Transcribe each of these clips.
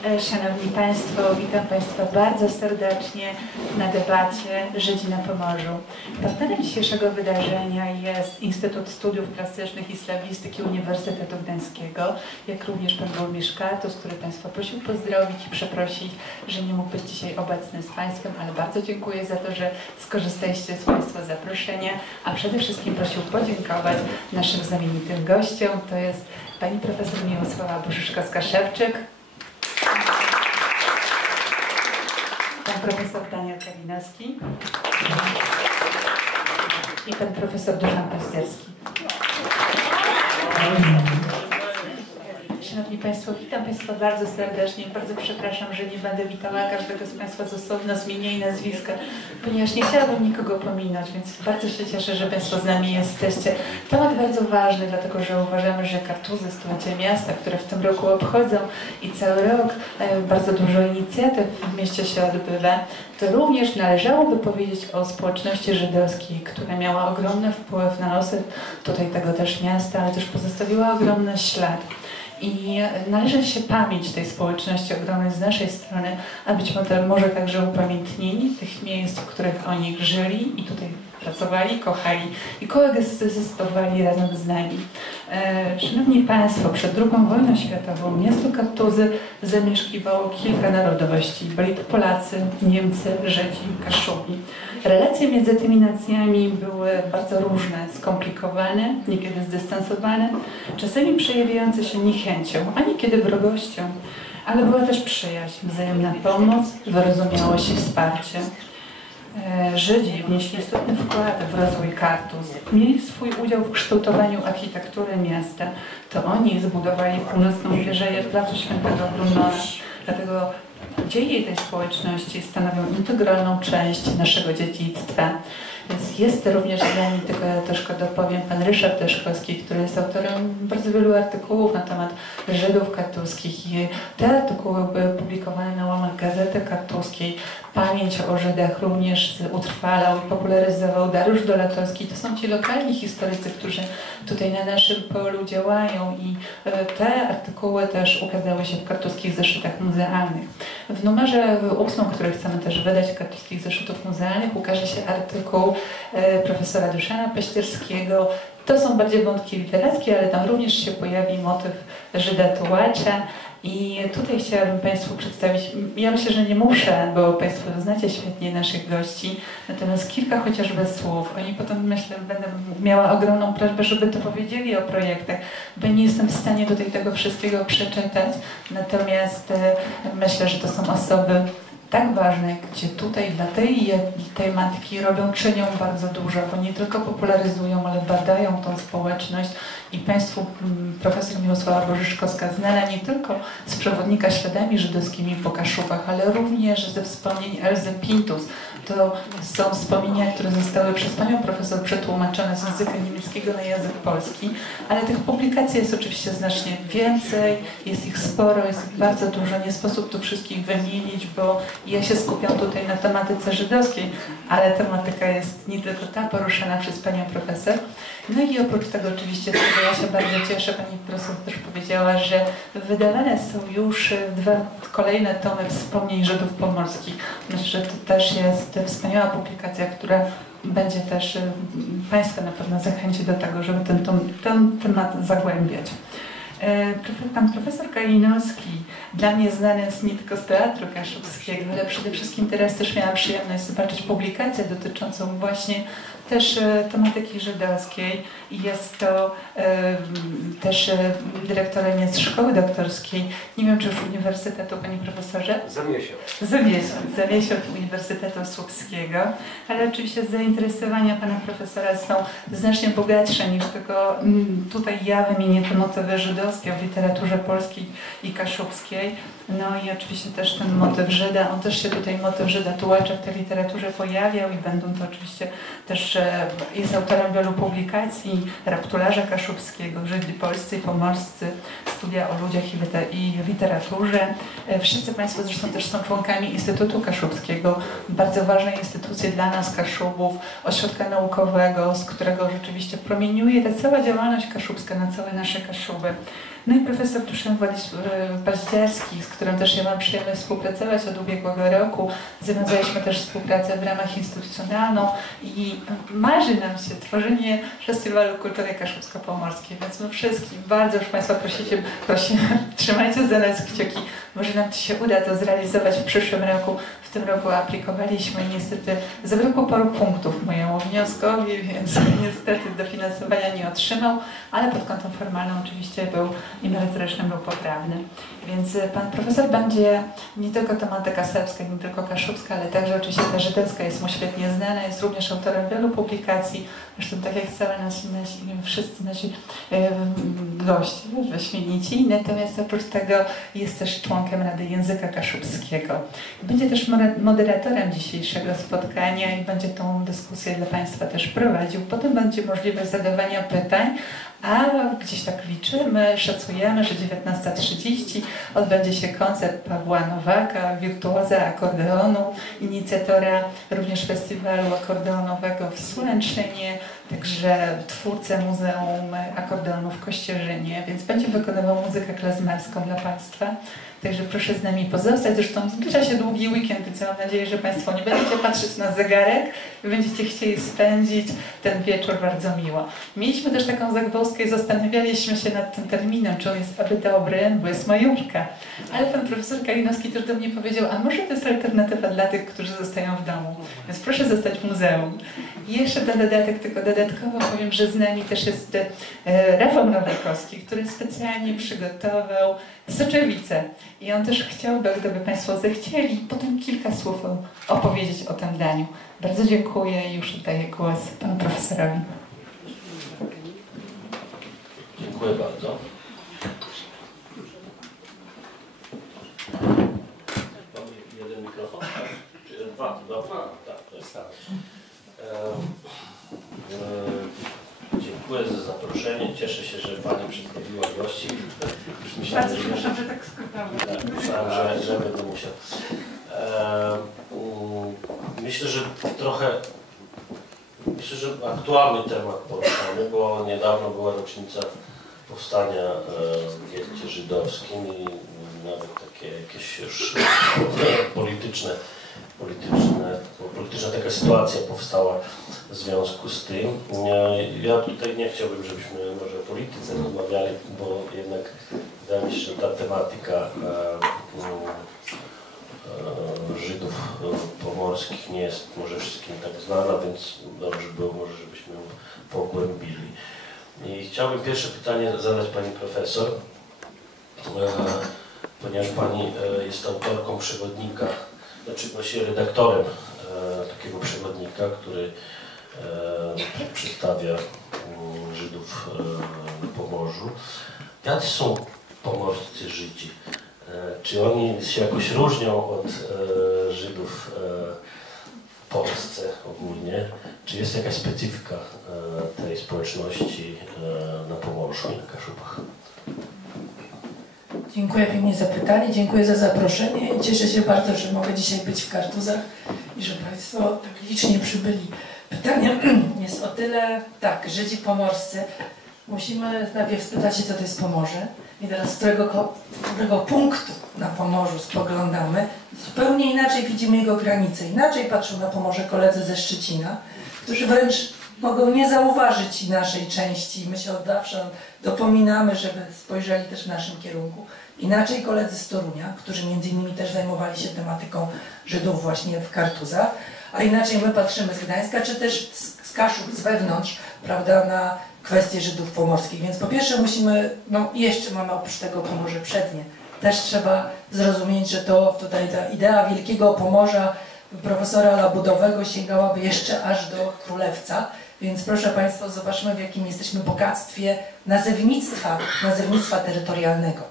Szanowni Państwo, witam Państwa bardzo serdecznie na debacie Żydzi na Pomorzu. Partnerem dzisiejszego wydarzenia jest Instytut Studiów Plastycznych i Slawistyki Uniwersytetu Gdańskiego, jak również Pan Burmistrz Kartus, który Państwa prosił pozdrowić i przeprosić, że nie mógł być dzisiaj obecny z Państwem, ale bardzo dziękuję za to, że skorzystaliście z Państwa zaproszenia, a przede wszystkim prosił podziękować naszym znamienitym gościom. To jest Pani Profesor Miłosława Bożyszkowska-Szewczyk, Pan Profesor Daniel Kawinowski i Pan Profesor Duszan Paździerski. Szanowni Państwo, witam Państwa bardzo serdecznie. Bardzo przepraszam, że nie będę witała każdego z Państwa z osobna, z imienia i nazwiska, ponieważ nie chciałabym nikogo pominąć, więc bardzo się cieszę, że Państwo z nami jesteście. Temat bardzo ważny, dlatego że uważamy, że Kartuzy, stulecie miasta, które w tym roku obchodzą i cały rok bardzo dużo inicjatyw w mieście się odbywa, to również należałoby powiedzieć o społeczności żydowskiej, która miała ogromny wpływ na losy tutaj tego też miasta, ale też pozostawiła ogromny ślad. I należy się pamięć tej społeczności ogromnej z naszej strony, a być może także upamiętnienie tych miejsc, w których oni żyli i tutaj pracowali, kochali i koegzystowali razem z nami. Szanowni Państwo, przed II wojną światową miasto Kartuzy zamieszkiwało kilka narodowości. Byli to Polacy, Niemcy, Żydzi, Kaszubi. Relacje między tymi nacjami były bardzo różne, skomplikowane, niekiedy zdystansowane, czasami przejawiające się niechęcią, a niekiedy wrogością, ale była też przyjaźń, wzajemna pomoc, wyrozumiałość i wsparcie. Żydzi wnieśli istotny wkład w rozwój Kartuz, mieli swój udział w kształtowaniu architektury miasta. To oni zbudowali północną wieżę Placu Świętego Brunora. Dlatego dzieje tej społeczności stanowią integralną część naszego dziedzictwa. Więc jest również z nami, tylko ja troszkę dopowiem, pan Ryszard Deszkowski, który jest autorem bardzo wielu artykułów na temat Żydów kartuskich i te artykuły były publikowane na łamach Gazety Kartuskiej. Pamięć o Żydach również utrwalał i popularyzował Dariusz Dolatowski. To są ci lokalni historycy, którzy tutaj na naszym polu działają i te artykuły też ukazały się w kartuskich zeszytach muzealnych. W numerze 8, który chcemy też wydać kartuskich zeszytów muzealnych, ukaże się artykuł profesora Duszana Paździerskiego. To są bardziej wątki literackie, ale tam również się pojawi motyw Żyda tułacza. I tutaj chciałabym Państwu przedstawić, ja myślę, że nie muszę, bo Państwo znacie świetnie naszych gości, natomiast kilka chociażby słów. Oni potem, myślę, będę miała ogromną prośbę, żeby to powiedzieli o projektach, bo nie jestem w stanie tutaj tego wszystkiego przeczytać, natomiast myślę, że to są osoby tak ważne, gdzie tutaj dla tej tematyki czynią bardzo dużo, bo nie tylko popularyzują, ale badają tą społeczność i Państwu profesor Miłosława Bożyszkowska znana nie tylko z przewodnika śladami żydowskimi po Kaszubach, ale również ze wspomnień Elzy Pintus. To są wspomnienia, które zostały przez panią profesor przetłumaczone z języka niemieckiego na język polski, ale tych publikacji jest oczywiście znacznie więcej, jest ich sporo, jest ich bardzo dużo, nie sposób tu wszystkich wymienić, bo ja się skupiam tutaj na tematyce żydowskiej, ale tematyka jest nie tylko ta poruszana przez panią profesor. No i oprócz tego oczywiście, z czego ja się bardzo cieszę, pani profesor też powiedziała, że wydawane są już 2 kolejne tomy wspomnień Żydów pomorskich. Myślę, że to też jest wspaniała publikacja, która będzie też Państwa na pewno zachęci do tego, żeby ten temat zagłębiać. Pan profesor Kalinowski dla mnie znany jest nie tylko z Teatru Kaszubskiego, ale przede wszystkim teraz też miałam przyjemność zobaczyć publikację dotyczącą właśnie też tematyki żydowskiej i jest to też dyrektorem jest szkoły doktorskiej, nie wiem czy już Uniwersytetu, panie profesorze? Za miesiąc Uniwersytetu Słupskiego, ale oczywiście zainteresowania pana profesora są znacznie bogatsze niż tylko tutaj ja wymienię te motywy żydowskie w literaturze polskiej i kaszubskiej. No i oczywiście też ten motyw Żyda, on też się tutaj, motyw Żyda tułacza w tej literaturze pojawiał i będą to oczywiście też, jest autorem wielu publikacji, Raptularza Kaszubskiego, Żydzi polscy i pomorscy, studia o ludziach i literaturze. Wszyscy Państwo zresztą też są członkami Instytutu Kaszubskiego, bardzo ważnej instytucji dla nas Kaszubów, ośrodka naukowego, z którego rzeczywiście promieniuje ta cała działalność kaszubska na całe nasze Kaszuby. No i profesor Duszan Paździarski, z którym też ja mam przyjemność współpracować od ubiegłego roku. Zawiązaliśmy też współpracę w ramach instytucjonalną i marzy nam się tworzenie Festiwalu Kultury Kaszubsko-Pomorskiej, więc my wszystkim bardzo już Państwa prosimy, trzymajcie za nas kciuki, może nam się uda to zrealizować w przyszłym roku. W tym roku aplikowaliśmy i niestety zabrakło paru punktów mojemu wnioskowi, więc niestety dofinansowania nie otrzymał, ale pod kątem formalnym oczywiście był i merytorycznym był poprawny. Więc pan profesor będzie nie tylko tematyka serbska, nie tylko kaszubska, ale także oczywiście ta żydowska jest mu świetnie znana, jest również autorem wielu publikacji, zresztą tak jak wszyscy nasi goście wyśmienici, natomiast oprócz tego jest też członkiem Rady Języka Kaszubskiego. Będzie też moderatorem dzisiejszego spotkania i będzie tą dyskusję dla Państwa też prowadził. Potem będzie możliwość zadawania pytań, a gdzieś tak liczymy, szacujemy, że 19:30 odbędzie się koncert Pawła Nowaka, wirtuoza akordeonu, inicjatora również festiwalu akordeonowego w Słęczynie, także twórcę Muzeum Akordeonu w Kościerzynie, więc będzie wykonywał muzykę klezmerską dla Państwa. Także proszę z nami pozostać. Zresztą zbliża się długi weekend, więc mam nadzieję, że Państwo nie będziecie patrzeć na zegarek i będziecie chcieli spędzić ten wieczór bardzo miło. Mieliśmy też taką zagwozdkę i zastanawialiśmy się nad tym terminem, czy on jest aby dobry, bo jest majówka. Ale pan profesor Kalinowski też do mnie powiedział, a może to jest alternatywa dla tych, którzy zostają w domu. Więc proszę zostać w muzeum. I jeszcze ten dodatek, tylko dodatkowo powiem, że z nami też jest Rafał Nowakowski, który specjalnie przygotował soczewice. I on też chciałby, gdyby Państwo zechcieli, potem kilka słów opowiedzieć o tym daniu. Bardzo dziękuję i już oddaję głos panu profesorowi. Dziękuję bardzo. Mamy jeden mikrofon? Czy dwa? Dobra, tak, to jest tak. Dziękuję za zaproszenie. Cieszę się, że Pani przedstawiła gości. Bardzo przepraszam, że tak skrótowo. Tak, myślałem, że będę musiał. Myślę, że aktualny temat poruszamy, bo niedawno była rocznica powstania w getcie żydowskim i nawet takie jakieś już polityczna taka sytuacja powstała w związku z tym. Ja tutaj nie chciałbym, żebyśmy może o polityce rozmawiali, bo jednak wydaje mi się, że ta tematyka Żydów pomorskich nie jest może wszystkim tak znana, więc dobrze było może, żebyśmy ją pogłębili. I chciałbym pierwsze pytanie zadać Pani Profesor, ponieważ Pani jest autorką przewodnika, znaczy właściwie redaktorem takiego przewodnika, który przedstawia Żydów na Pomorzu. Jacy są pomorscy Żydzi? Czy oni się jakoś różnią od Żydów w Polsce ogólnie? Czy jest jakaś specyfika tej społeczności na Pomorzu i na Kaszubach? Dziękuję pięknie za pytanie, dziękuję za zaproszenie. Cieszę się bardzo, że mogę dzisiaj być w Kartuzach i że Państwo tak licznie przybyli. Pytanie jest o tyle, tak, Żydzi pomorscy. Musimy najpierw spytać się, co to jest Pomorze i teraz z którego punktu na Pomorzu spoglądamy. Zupełnie inaczej widzimy jego granice, inaczej patrzą na Pomorze koledzy ze Szczecina, którzy wręcz mogą nie zauważyć naszej części. My się od zawsze dopominamy, żeby spojrzeli też w naszym kierunku. Inaczej koledzy z Torunia, którzy między innymi też zajmowali się tematyką Żydów właśnie w Kartuzach, a inaczej my patrzymy z Gdańska, czy też z Kaszub, z wewnątrz, prawda, na kwestie Żydów pomorskich. Więc po pierwsze musimy, no jeszcze mamy oprócz tego Pomorze Przednie. Też trzeba zrozumieć, że to tutaj ta idea Wielkiego Pomorza profesora Labudowego sięgałaby jeszcze aż do Królewca. Więc proszę Państwa, zobaczmy, w jakim jesteśmy bogactwie nazewnictwa terytorialnego.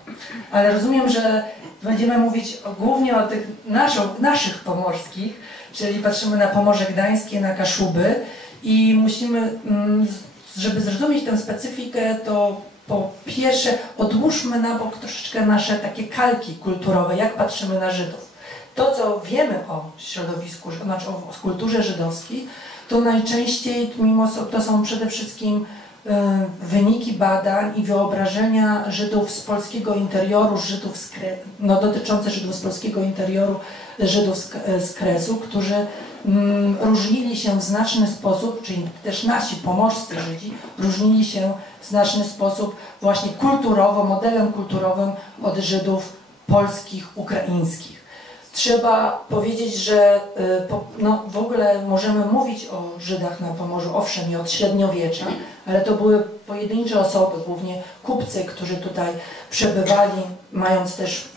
Ale rozumiem, że będziemy mówić głównie o tych naszych pomorskich, czyli patrzymy na Pomorze Gdańskie, na Kaszuby i musimy, żeby zrozumieć tę specyfikę, to po pierwsze odłóżmy na bok troszeczkę nasze takie kalki kulturowe, jak patrzymy na Żydów. To, co wiemy o środowisku, znaczy o kulturze żydowskiej, to najczęściej, to są przede wszystkim wyniki badań i wyobrażenia Żydów z polskiego interioru, dotyczące Żydów z polskiego interioru, Żydów z Kresu, którzy różnili się w znaczny sposób, czyli też nasi pomorscy Żydzi, różnili się w znaczny sposób właśnie kulturowo, modelem kulturowym od Żydów polskich, ukraińskich. Trzeba powiedzieć, że w ogóle możemy mówić o Żydach na Pomorzu, owszem, i od średniowiecza, ale to były pojedyncze osoby, głównie kupcy, którzy tutaj przebywali, mając też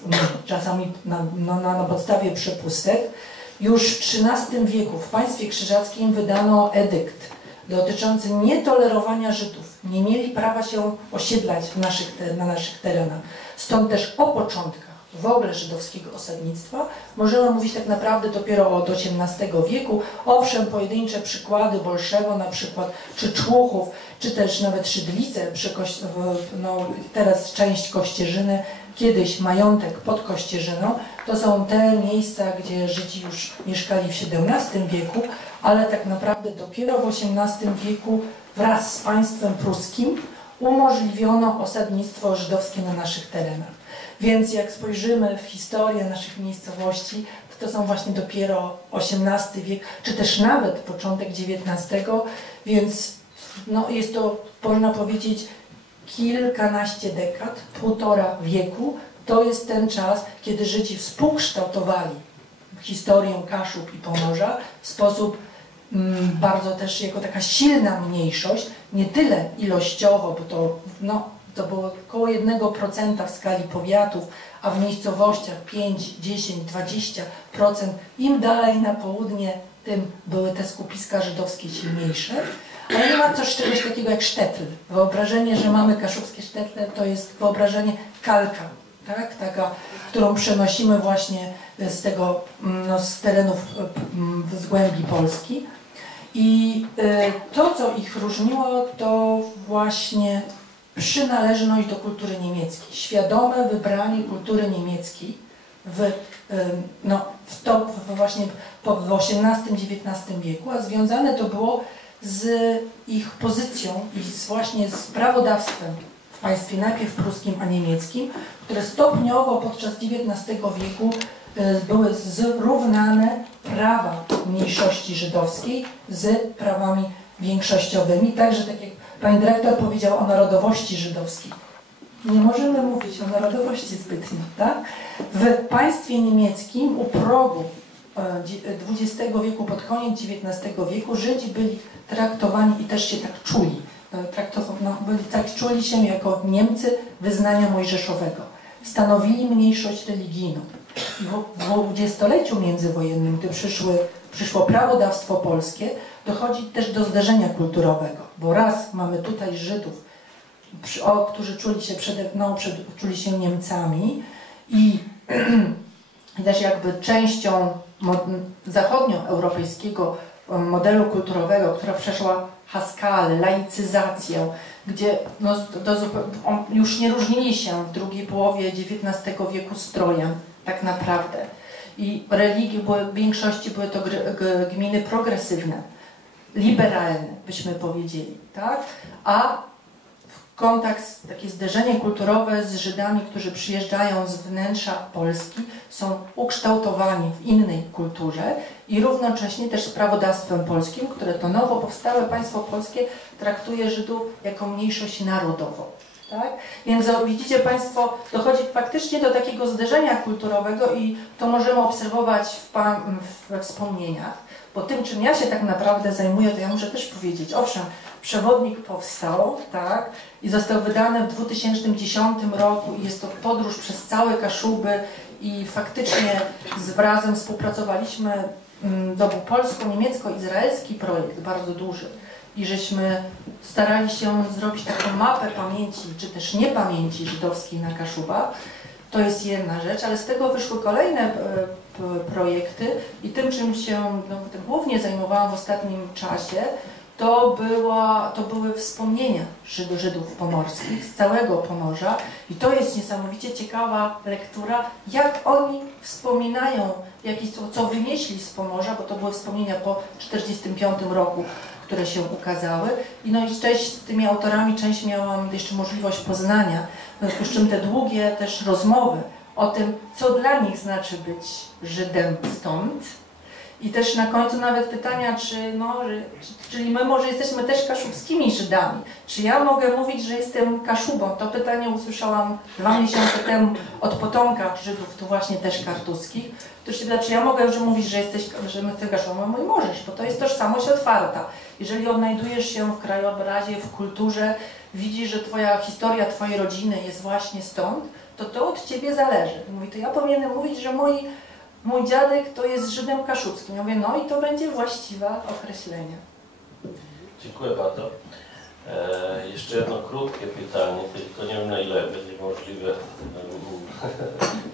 czasami na podstawie przepustek. Już w XIII wieku w państwie krzyżackim wydano edykt dotyczący nietolerowania Żydów. Nie mieli prawa się osiedlać na naszych terenach. Stąd też o początkach w ogóle żydowskiego osadnictwa możemy mówić tak naprawdę dopiero od XVIII wieku. Owszem, pojedyncze przykłady Bolszewo na przykład, czy Człuchów, czy też nawet Szydlice, teraz część Kościerzyny, kiedyś majątek pod Kościerzyną, to są te miejsca, gdzie Żydzi już mieszkali w XVII wieku, ale tak naprawdę dopiero w XVIII wieku wraz z państwem pruskim umożliwiono osadnictwo żydowskie na naszych terenach. Więc jak spojrzymy w historię naszych miejscowości, to są właśnie dopiero XVIII wiek, czy też nawet początek XIX, więc jest to, można powiedzieć, kilkanaście dekad, 1,5 wieku. To jest ten czas, kiedy Żydzi współkształtowali historię Kaszub i Pomorza w sposób bardzo też jako taka silna mniejszość, nie tyle ilościowo, bo to było około 1% w skali powiatów, a w miejscowościach 5, 10, 20%. Im dalej na południe, tym były te skupiska żydowskie silniejsze. Ale nie ma czegoś takiego jak sztetl. Wyobrażenie, że mamy kaszubskie sztetle, to jest wyobrażenie kalka, tak? Taka, którą przenosimy właśnie z terenów, z głębi Polski. I to, co ich różniło, to właśnie przynależność do kultury niemieckiej, świadome wybranie kultury niemieckiej właśnie w XVIII-XIX wieku, a związane to było z ich pozycją i właśnie z prawodawstwem w państwie najpierw pruskim, a niemieckim, które stopniowo podczas XIX wieku były zrównane prawa mniejszości żydowskiej z prawami większościowymi. Także tak jak pani dyrektor powiedział o narodowości żydowskiej. Nie możemy mówić o narodowości zbytnio, tak? W państwie niemieckim u progu XX wieku, pod koniec XIX wieku Żydzi byli traktowani i też się tak czuli. Czuli się jako Niemcy wyznania mojżeszowego. Stanowili mniejszość religijną. W dwudziestoleciu międzywojennym, gdy przyszło prawodawstwo polskie, dochodzi też do zderzenia kulturowego, bo raz mamy tutaj Żydów, którzy czuli się Niemcami i też jakby częścią zachodnioeuropejskiego modelu kulturowego, która przeszła Haskalę, laicyzację, gdzie już nie różnili się w drugiej połowie XIX wieku strojem tak naprawdę. I religie w większości były to gminy progresywne, liberalne, byśmy powiedzieli, tak? A kontakt, takie zderzenie kulturowe z Żydami, którzy przyjeżdżają z wnętrza Polski, są ukształtowani w innej kulturze i równocześnie też z prawodawstwem polskim, które to nowo powstałe państwo polskie traktuje Żydów jako mniejszość narodową. Tak? Więc widzicie Państwo, dochodzi faktycznie do takiego zderzenia kulturowego i to możemy obserwować we wspomnieniach. Bo tym, czym ja się tak naprawdę zajmuję, to ja muszę też powiedzieć, owszem, przewodnik powstał, tak, i został wydany w 2010 roku i jest to podróż przez całe Kaszuby i faktycznie razem współpracowaliśmy, to był polsko-niemiecko-izraelski projekt, bardzo duży. I żeśmy starali się zrobić taką mapę pamięci, czy też niepamięci żydowskiej na Kaszubach. To jest jedna rzecz, ale z tego wyszły kolejne projekty i tym, czym się tym głównie zajmowałam w ostatnim czasie, to były wspomnienia Żydów pomorskich z całego Pomorza i to jest niesamowicie ciekawa lektura, jak oni wspominają, co wynieśli z Pomorza, bo to były wspomnienia po 1945 roku które się ukazały. I no i część z tymi autorami, część miałam jeszcze możliwość poznania, w związku z czym te długie też rozmowy o tym, co dla nich znaczy być Żydem stąd. I też na końcu nawet pytania, czyli my może jesteśmy też kaszubskimi Żydami. Czy ja mogę mówić, że jestem Kaszubą? To pytanie usłyszałam 2 miesiące temu od potomka Żydów, tu właśnie też kartuskich, który się pyta, czy ja mogę już mówić, że jesteś Kaszubą? Mówi, możesz, bo to jest tożsamość otwarta. Jeżeli odnajdujesz się w krajobrazie, w kulturze, widzisz, że twoja historia, twojej rodziny jest właśnie stąd, to od ciebie zależy. Mówi, to ja powinienem mówić, że mój dziadek to jest Żydem kaszubskim. Ja mówię, no i to będzie właściwe określenie. Dziękuję bardzo. Jeszcze jedno krótkie pytanie, tylko nie wiem na ile będzie możliwe.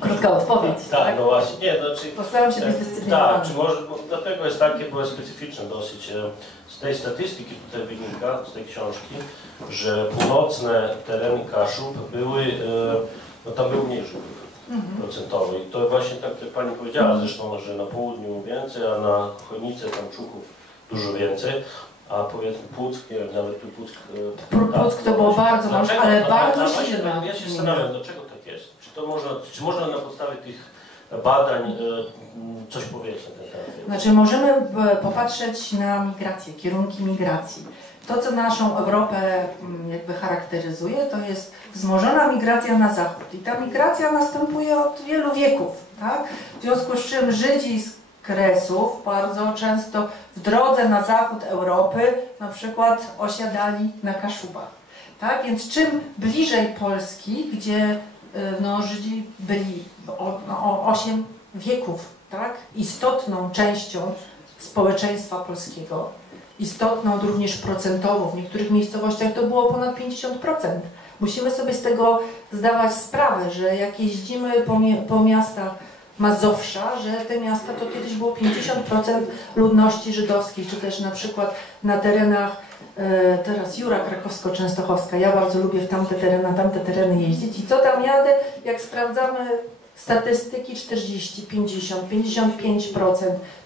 Krótka odpowiedź. Tak, no właśnie. Nie, znaczy, postaram się być zdyscyplinowany. Tak, czy może, bo dlatego jest takie, bo jest specyficzne dosyć. Z tej statystyki tutaj wynika, z tej książki, że północne tereny Kaszub były, no tam był mniej Żydów procentowo. I to właśnie tak jak Pani powiedziała zresztą, że na południu więcej, a na Chojnice, tam Czuków dużo więcej. A powiedzmy Puck, nie wiem, nawet tu Puck... Puck to było bardzo mało, ale bardzo silne. Ja się zastanawiam, dlaczego tak jest. Czy można na podstawie tych badań coś powiedzieć na ten temat? Znaczy możemy popatrzeć na migrację, kierunki migracji. To, co naszą Europę jakby charakteryzuje, to jest wzmożona migracja na zachód. I ta migracja następuje od wielu wieków, tak? W związku z czym Żydzi z Kresów bardzo często w drodze na zachód Europy na przykład osiadali na Kaszubach. Tak? Więc czym bliżej Polski, gdzie Żydzi byli o 8 wieków, tak? Istotną częścią społeczeństwa polskiego, istotną również procentowo, w niektórych miejscowościach to było ponad 50%. Musimy sobie z tego zdawać sprawę, że jak jeździmy po miastach Mazowsza, że te miasta to kiedyś było 50% ludności żydowskiej, czy też na przykład na terenach teraz Jura Krakowsko-Częstochowska. Ja bardzo lubię na tamte tereny jeździć i co tam jadę, jak sprawdzamy statystyki 40, 50, 55%,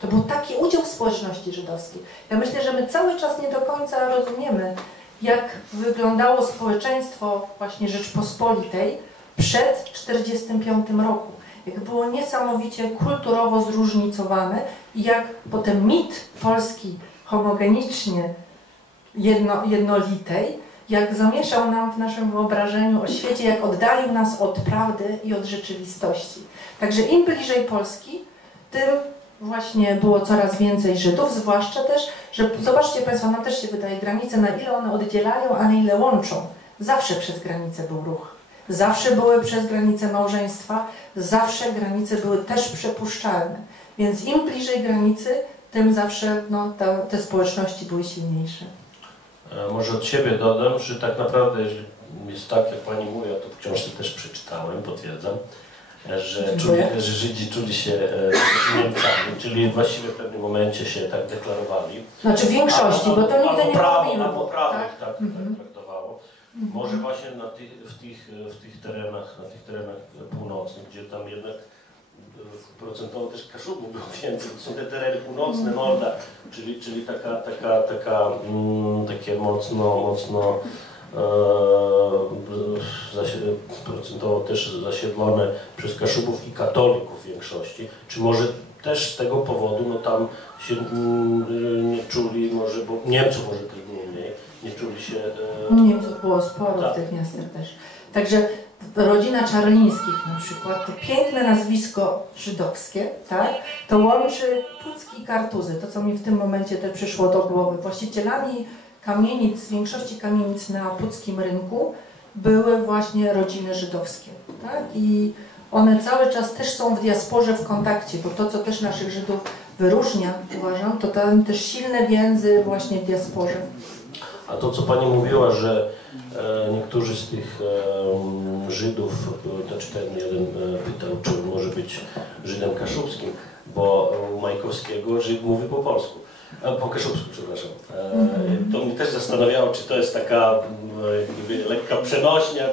to był taki udział w społeczności żydowskiej. Ja myślę, że my cały czas nie do końca rozumiemy, jak wyglądało społeczeństwo właśnie Rzeczpospolitej przed 1945 roku. Jak było niesamowicie kulturowo zróżnicowane i jak potem mit Polski homogenicznie jednolitej, jak zamieszał nam w naszym wyobrażeniu o świecie, jak oddalił nas od prawdy i od rzeczywistości. Także im bliżej Polski, tym właśnie było coraz więcej Żydów, zwłaszcza też, że zobaczcie Państwo, nam też się wydaje granice, na ile one oddzielają, a na ile łączą. Zawsze przez granicę był ruch. Zawsze były przez granice małżeństwa, zawsze granice były też przepuszczalne. Więc im bliżej granicy, tym zawsze te społeczności były silniejsze. Może od siebie dodam, że tak naprawdę, jeżeli jest tak, jak Pani mówi, ja to w książce też przeczytałem, potwierdzam, że Żydzi czuli się Niemcami, czyli właściwie w pewnym momencie się tak deklarowali. Znaczy w większości, bo to nigdy nie mówimy. Albo prawo tak traktowało. Może właśnie w tych terenach północnych, gdzie tam jednak procentowo też Kaszubów było więcej, to są te tereny północne, Norda, czyli takie mocno procentowo też zasiedlone przez Kaszubów i katolików w większości. Czy może też z tego powodu, tam się nie czuli, może, bo Niemców może też było mniej, nie czuli się... Niemców było sporo w tych miastach też. Także rodzina Czarlińskich na przykład, to piękne nazwisko żydowskie, tak? To łączy Puck i Kartuzy, to co mi w tym momencie też przyszło do głowy. Właścicielami kamienic, większości kamienic na puckim rynku były właśnie rodziny żydowskie, tak? I one cały czas też są w diasporze w kontakcie, bo to co też naszych Żydów wyróżnia, uważam, to tam też silne więzy właśnie w diasporze. A to, co Pani mówiła, że niektórzy z tych Żydów, znaczy ten jeden pytał, czy może być Żydem kaszubskim, bo u Majkowskiego Żyd mówi po polsku, po kaszubsku, przepraszam. To mnie też zastanawiało, czy to jest taka lekka przenośnia,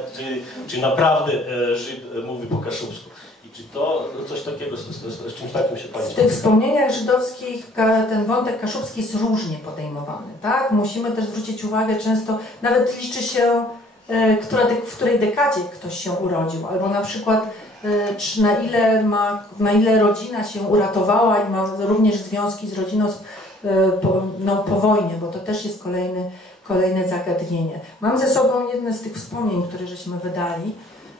czy naprawdę Żyd mówi po kaszubsku. I Czy to coś takiego, z czymś takim się Pani... W tych wspomnieniach żydowskich ten wątek kaszubski jest różnie podejmowany, tak? Musimy też zwrócić uwagę, często nawet liczy się, w której dekadzie ktoś się urodził, albo na przykład czy na ile rodzina się uratowała i ma również związki z rodziną po wojnie, bo to też jest kolejne zagadnienie. Mam ze sobą jedne z tych wspomnień, które żeśmy wydali,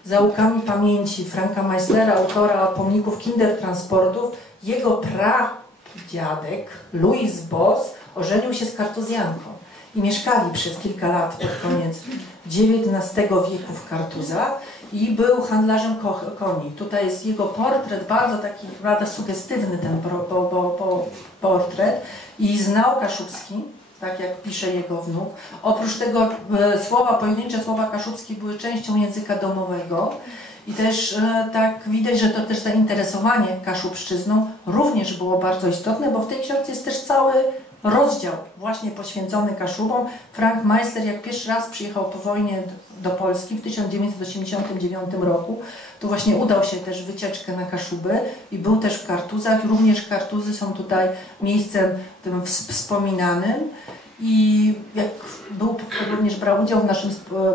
Zaułkami pamięci Franka Meislera, autora pomników Kindertransportów. Jego pradziadek, Louis Boss, ożenił się z kartuzjanką i mieszkali przez kilka lat pod koniec XIX wieku w Kartuzach i był handlarzem koni. Tutaj jest jego portret, bardzo taki, prawda, sugestywny ten portret i znał kaszubski, tak jak pisze jego wnuk. Oprócz tego pojedyncze słowa kaszubskie były częścią języka domowego i też tak widać, że to też zainteresowanie kaszubszczyzną również było bardzo istotne, bo w tej książce jest też cały rozdział właśnie poświęcony Kaszubom. Frank Meisler, jak pierwszy raz przyjechał po wojnie do Polski w 1989 roku, to właśnie udał się też w wycieczkę na Kaszuby i był też w Kartuzach. Również Kartuzy są tutaj miejscem tym wspominanym. I jak również brał udział w naszym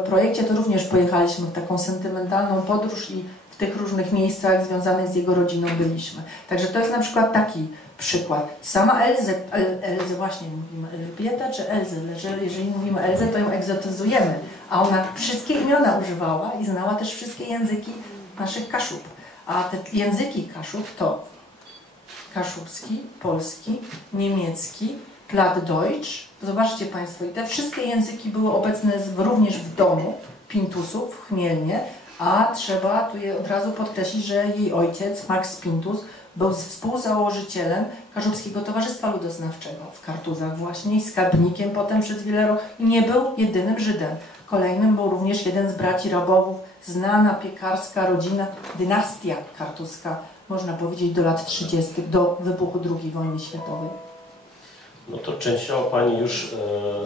projekcie, to również pojechaliśmy w taką sentymentalną podróż i w tych różnych miejscach związanych z jego rodziną byliśmy. Także to jest na przykład taki przykład. Sama Elzę właśnie mówimy Elżbieta czy Elzę, jeżeli mówimy Elzę, to ją egzotyzujemy, a ona wszystkie imiona używała i znała też wszystkie języki naszych Kaszub. A te języki Kaszub to kaszubski, polski, niemiecki, Plattdeutsch. Zobaczcie Państwo, i te wszystkie języki były obecne również w domu Pintusów w Chmielnie, a trzeba tu od razu podkreślić, że jej ojciec, Max Pintus, był współzałożycielem Kaszubskiego Towarzystwa Ludoznawczego w Kartuzach właśnie i skarbnikiem potem przez wiele lat i nie był jedynym Żydem. Kolejnym był również jeden z braci rabowów, znana piekarska rodzina, dynastia kartuska, można powiedzieć do lat 30., do wybuchu II wojny światowej. No to częściowo Pani już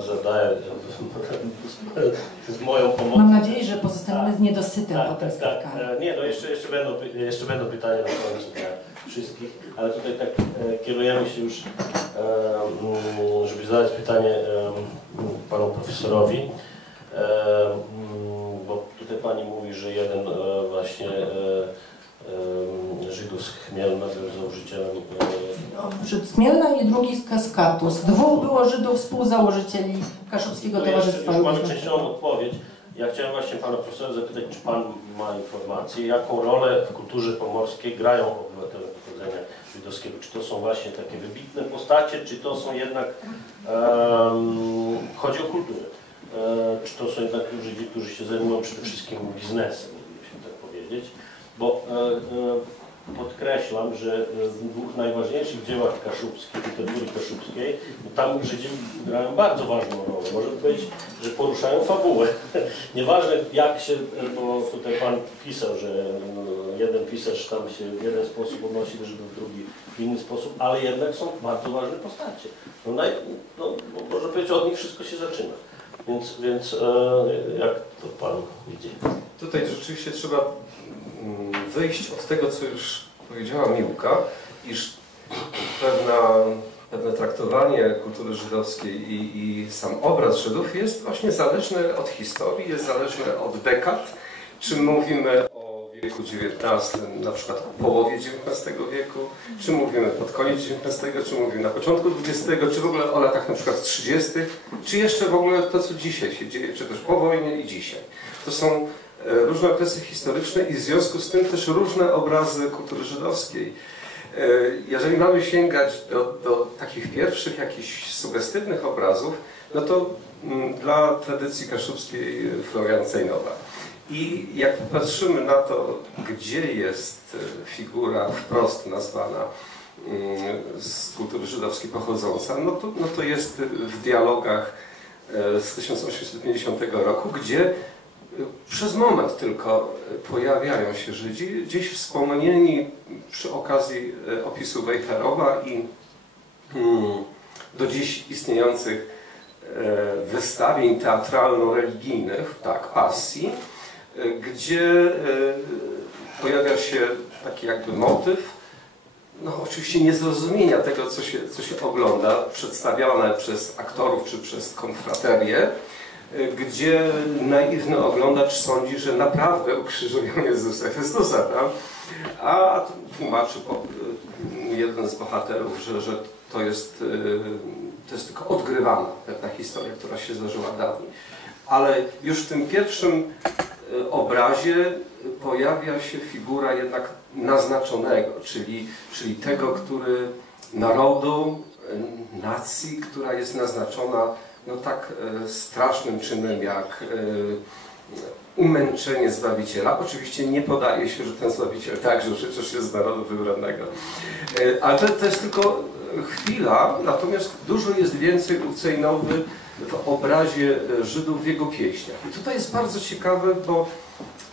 zadaje z moją pomocą. Mam nadzieję, że pozostaniemy z niedosytem po tym spotkaniu. Nie, no jeszcze będą pytania na koniec dla wszystkich, ale tutaj tak kierujemy się już, żeby zadać pytanie Panu Profesorowi, bo tutaj Pani mówi, że jeden właśnie Żydów z Chmielna był założycielem... Żyd z Chmielna i drugi z Kartuz. Dwóch było Żydów współzałożycieli Kaszubskiego Towarzystwa Już mamy częściową odpowiedź. Ja chciałem właśnie Pana Profesora zapytać, czy Pan ma informację, jaką rolę w kulturze pomorskiej grają obywatele pochodzenia żydowskiego? Czy to są właśnie takie wybitne postacie, czy to są jednak... chodzi o kulturę. Czy to są jednak Żydzi, którzy się zajmują przede wszystkim biznesem, moglibyśmy tak powiedzieć? Bo podkreślam, że w dwóch najważniejszych dziełach kaszubskich, literatury kaszubskiej, tam Żydzi grają bardzo ważną rolę. Można powiedzieć, że poruszają fabułę. Nieważne jak się, bo tutaj Pan pisał, że jeden pisarz tam się w jeden sposób odnosi do Żydów, drugi w inny sposób, ale jednak są bardzo ważne postacie. Można powiedzieć, od nich wszystko się zaczyna. Więc jak to Pan widzi? Tutaj rzeczywiście trzeba wyjść od tego, co już powiedziała Miłka, iż pewne traktowanie kultury żydowskiej i sam obraz Żydów jest właśnie zależny od historii, jest zależny od dekad. Czy mówimy o wieku XIX, na przykład o połowie XIX wieku, czy mówimy pod koniec XIX, czy mówimy na początku XX, czy w ogóle o latach na przykład 30., czy jeszcze w ogóle to, co dzisiaj się dzieje, czy też po wojnie i dzisiaj. To są różne okresy historyczne i w związku z tym też różne obrazy kultury żydowskiej. Jeżeli mamy sięgać do takich pierwszych jakichś sugestywnych obrazów, no to dla tradycji kaszubskiej Florian Cejnowa. I jak patrzymy na to, gdzie jest figura wprost nazwana z kultury żydowskiej pochodząca, no to jest w dialogach z 1850 roku, gdzie przez moment tylko pojawiają się Żydzi, gdzieś wspomnieni przy okazji opisu Wejherowa i do dziś istniejących wystawień teatralno-religijnych, tak, pasji, gdzie pojawia się taki jakby motyw, no oczywiście niezrozumienia tego, co się ogląda, przedstawiane przez aktorów czy przez konfraterię, gdzie naiwny oglądacz sądzi, że naprawdę ukrzyżują Jezusa Chrystusa, tak? A tłumaczy jeden z bohaterów, że to jest tylko odgrywana pewna historia, która się zdarzyła dawniej. Ale już w tym pierwszym obrazie pojawia się figura jednak naznaczonego, czyli tego, który narodu, nacji, która jest naznaczona no tak strasznym czynem jak umęczenie Zbawiciela. Oczywiście nie podaje się, że ten Zbawiciel także przecież jest z narodu wybranego. Ale to jest tylko chwila, natomiast dużo jest więcej u Cejnowy w obrazie Żydów w jego pieśniach. I tutaj jest bardzo ciekawe, bo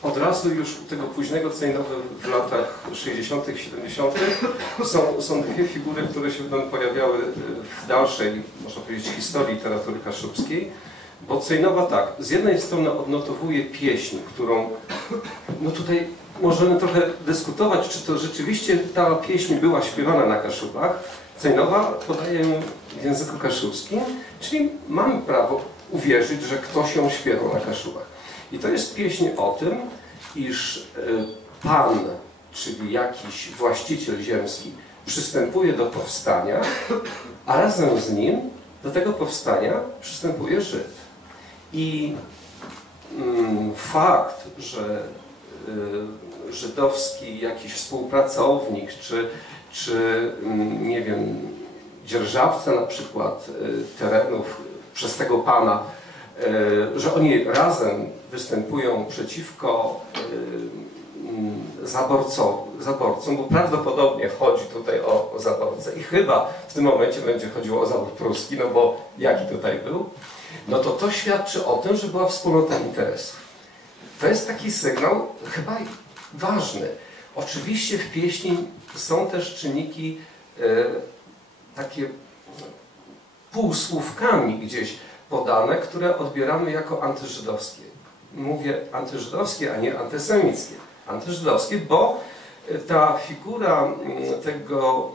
od razu już u tego późnego Cejnowy w latach 60., 70. są dwie figury, które się będą pojawiały w dalszej, można powiedzieć, historii literatury kaszubskiej. Bo Cejnowa tak, z jednej strony odnotowuje pieśń, którą no tutaj możemy trochę dyskutować, czy to rzeczywiście ta pieśń była śpiewana na Kaszubach. Cejnowa podaje ją w języku kaszubskim, czyli mamy prawo uwierzyć, że ktoś ją śpiewał na Kaszubach. I to jest pieśń o tym, iż Pan, czyli jakiś właściciel ziemski, przystępuje do powstania, a razem z nim do tego powstania przystępuje Żyd. I fakt, że żydowski jakiś współpracownik, czy nie wiem, dzierżawca na przykład terenów przez tego pana, że oni razem występują przeciwko zaborcom, bo prawdopodobnie chodzi tutaj o zaborcę i chyba w tym momencie będzie chodziło o zabór pruski, no bo jaki tutaj był, no to świadczy o tym, że była wspólnota interesów. To jest taki sygnał chyba ważny. Oczywiście w pieśni są też czynniki takie półsłówkami gdzieś podane, które odbieramy jako antyżydowskie. Mówię antyżydowskie, a nie antysemickie. Antyżydowskie, bo ta figura tego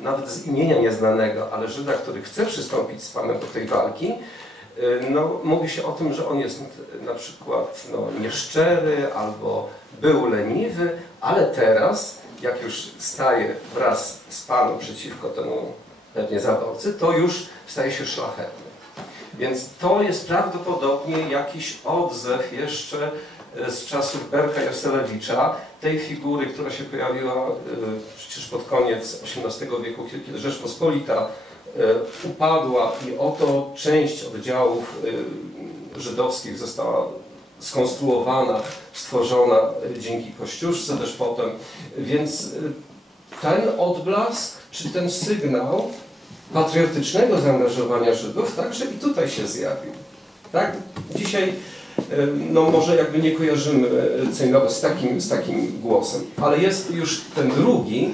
nawet z imienia nieznanego, ale Żyda, który chce przystąpić z Panem do tej walki, no, mówi się o tym, że on jest na przykład nieszczery albo był leniwy, ale teraz, jak już staje wraz z Panem przeciwko temu pewnie zaborcy, to już staje się szlachetny. Więc to jest prawdopodobnie jakiś odzew jeszcze z czasów Berka Joselewicza, tej figury, która się pojawiła przecież pod koniec XVIII wieku, kiedy Rzeczpospolita upadła i oto część oddziałów żydowskich została skonstruowana, stworzona dzięki Kościuszce też potem. Więc ten odblask, czy ten sygnał patriotycznego zaangażowania Żydów także i tutaj się zjawił. Tak? Dzisiaj no może jakby nie kojarzymy Cejnowy z takim głosem, ale jest już ten drugi,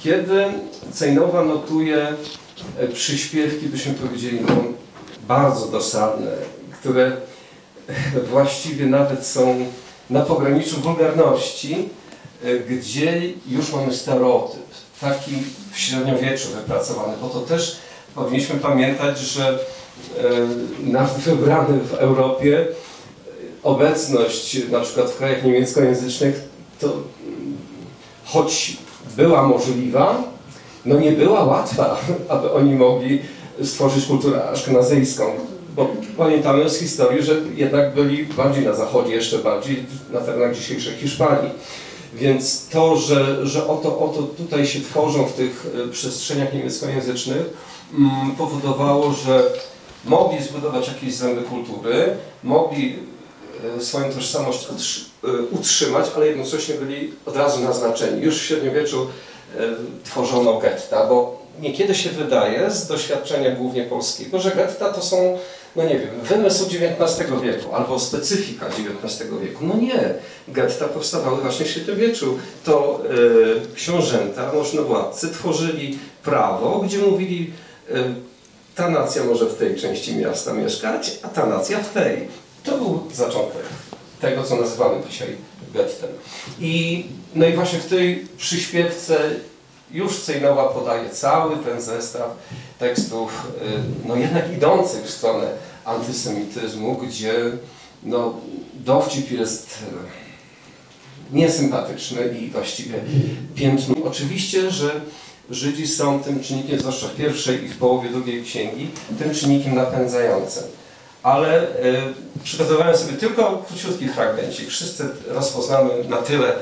kiedy Cejnowa notuje przyśpiewki, byśmy powiedzieli, no, bardzo dosadne, które właściwie nawet są na pograniczu wulgarności, gdzie już mamy stereotyp, taki w średniowieczu wypracowany, bo to też powinniśmy pamiętać, że naród wybrany w Europie, obecność na przykład w krajach niemieckojęzycznych, to choć była możliwa, no nie była łatwa, aby oni mogli stworzyć kulturę aszkenazyjską. Bo pamiętamy z historii, że jednak byli bardziej na zachodzie, jeszcze bardziej na terenach dzisiejszej Hiszpanii. Więc to, że oto tutaj się tworzą w tych przestrzeniach niemieckojęzycznych, powodowało, że mogli zbudować jakieś zęby kultury, mogli swoją tożsamość utrzymać, ale jednocześnie byli od razu naznaczeni. Już w średniowieczu tworzono getta, bo niekiedy się wydaje, z doświadczenia głównie polskiego, że getta to są, no nie wiem, wymysł XIX wieku albo specyfika XIX wieku. No nie, getta powstawały właśnie w średniowieczu. To książęta, możnowładcy tworzyli prawo, gdzie mówili, ta nacja może w tej części miasta mieszkać, a ta nacja w tej. To był zaczątek tego, co nazywamy dzisiaj gettem. No i właśnie w tej przyśpiewce już Cejnowa podaje cały ten zestaw tekstów, no jednak idących w stronę antysemityzmu, gdzie no, dowcip jest niesympatyczny i właściwie piętno. Oczywiście, że Żydzi są tym czynnikiem, zwłaszcza w pierwszej i w połowie drugiej księgi, tym czynnikiem napędzającym. Ale przygotowałem sobie tylko króciutki fragmencik. Wszyscy rozpoznamy na tyle,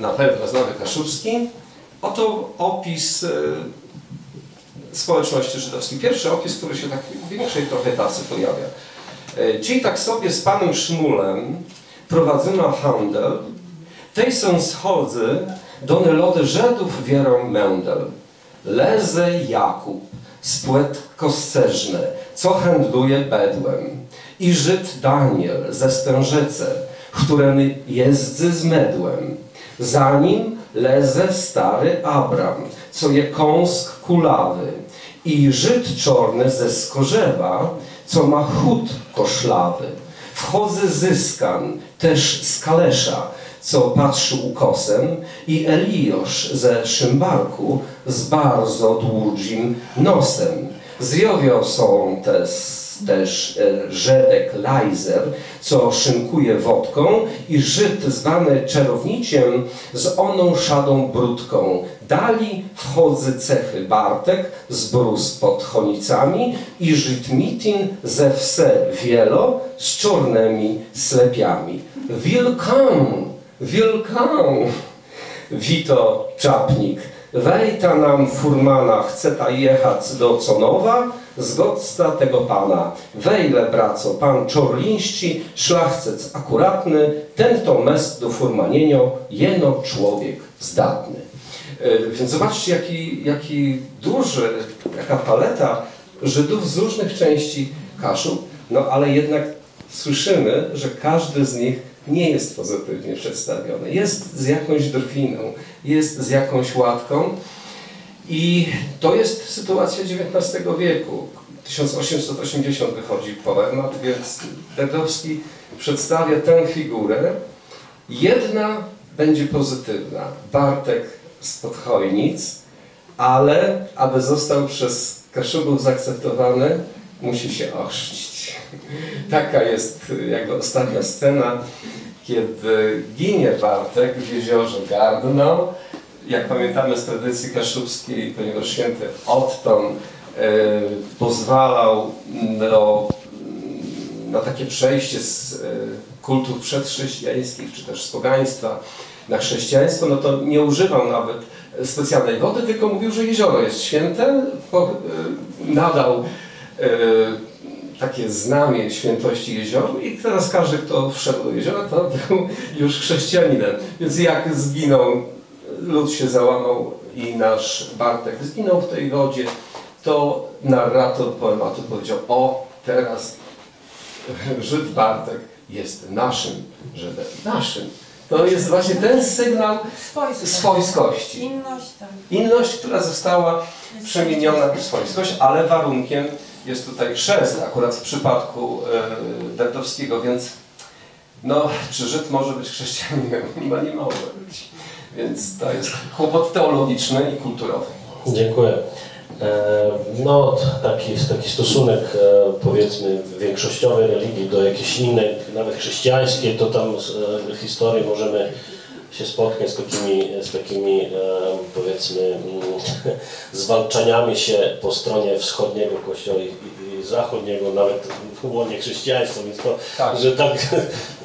na pewno znamy Kaszubski. Oto opis społeczności żydowskiej. Pierwszy opis, który się tak w większej trochę tacy pojawia. Czyli tak sobie z panem Szmulem prowadzono handel, tej są schodzy do nelody Żydów wierą Mendel. Leze Jakub, spłet kosterżny, co handluje bedłem. I Żyd Daniel ze Stężyce, którym jezdzy z medłem. Za nim leze stary Abram, co je kąsk kulawy. I Żyd czorny ze Skorzewa, co ma chód koszlawy. Wchodzę Zyskan, też z Kalesza, co patrzy ukosem, i Elijosz ze Szymbarku z bardzo długim nosem. Zjowio są też Żedek Lajzer, co szynkuje wodką, i Żyd zwany czarowniciem z oną szadą brudką. Dali wchodzy cechy Bartek z brus pod chonicami, i Żyd Mitin ze wse wielo z czarnymi slepiami. Wielką, wito czapnik, wejta nam furmana, chce ta jechać do Conowa, zgodsta tego pana. Wejle braco, pan czorlińści, szlachcic akuratny, ten to mest do furmanienio, jeno człowiek zdatny. Więc zobaczcie, jaki duży, jaka paleta Żydów z różnych części Kaszub, no ale jednak słyszymy, że każdy z nich nie jest pozytywnie przedstawiony. Jest z jakąś drwiną, jest z jakąś łatką i to jest sytuacja XIX wieku. 1880 wychodzi poemat, więc Dębowski przedstawia tę figurę. Jedna będzie pozytywna. Bartek spod Chojnic, ale aby został przez Kaszubów zaakceptowany, musi się ochrzcić. Taka jest jakby ostatnia scena, kiedy ginie Bartek w jeziorze Gardno. Jak pamiętamy z tradycji kaszubskiej, ponieważ święty Otton pozwalał na takie przejście z kultów przedchrześcijańskich, czy też z pogaństwa na chrześcijaństwo, no to nie używał nawet specjalnej wody, tylko mówił, że jezioro jest święte, nadał takie znamię świętości jezioru i teraz każdy, kto wszedł do jeziora, to był już chrześcijaninem. Więc jak zginął, lud się załamał i nasz Bartek zginął w tej wodzie, to narrator poematu powiedział: o, teraz Żyd Bartek jest naszym Żydem. Naszym. To jest właśnie ten sygnał swojskości. Inność, tak. Inność, która została przemieniona w swojskość, ale warunkiem jest tutaj chrzest, akurat w przypadku Dębowskiego, więc no, czy Żyd może być chrześcijaninem? No nie może być. Więc to jest kłopot teologiczny i kulturowy. Dziękuję. No, taki stosunek, powiedzmy, większościowej religii do jakiejś innej, nawet chrześcijańskiej, to tam w historii możemy się spotkać z takimi powiedzmy, zwalczaniami się po stronie wschodniego kościoła i zachodniego, nawet w łonie chrześcijaństwa, więc to, tak. Że tak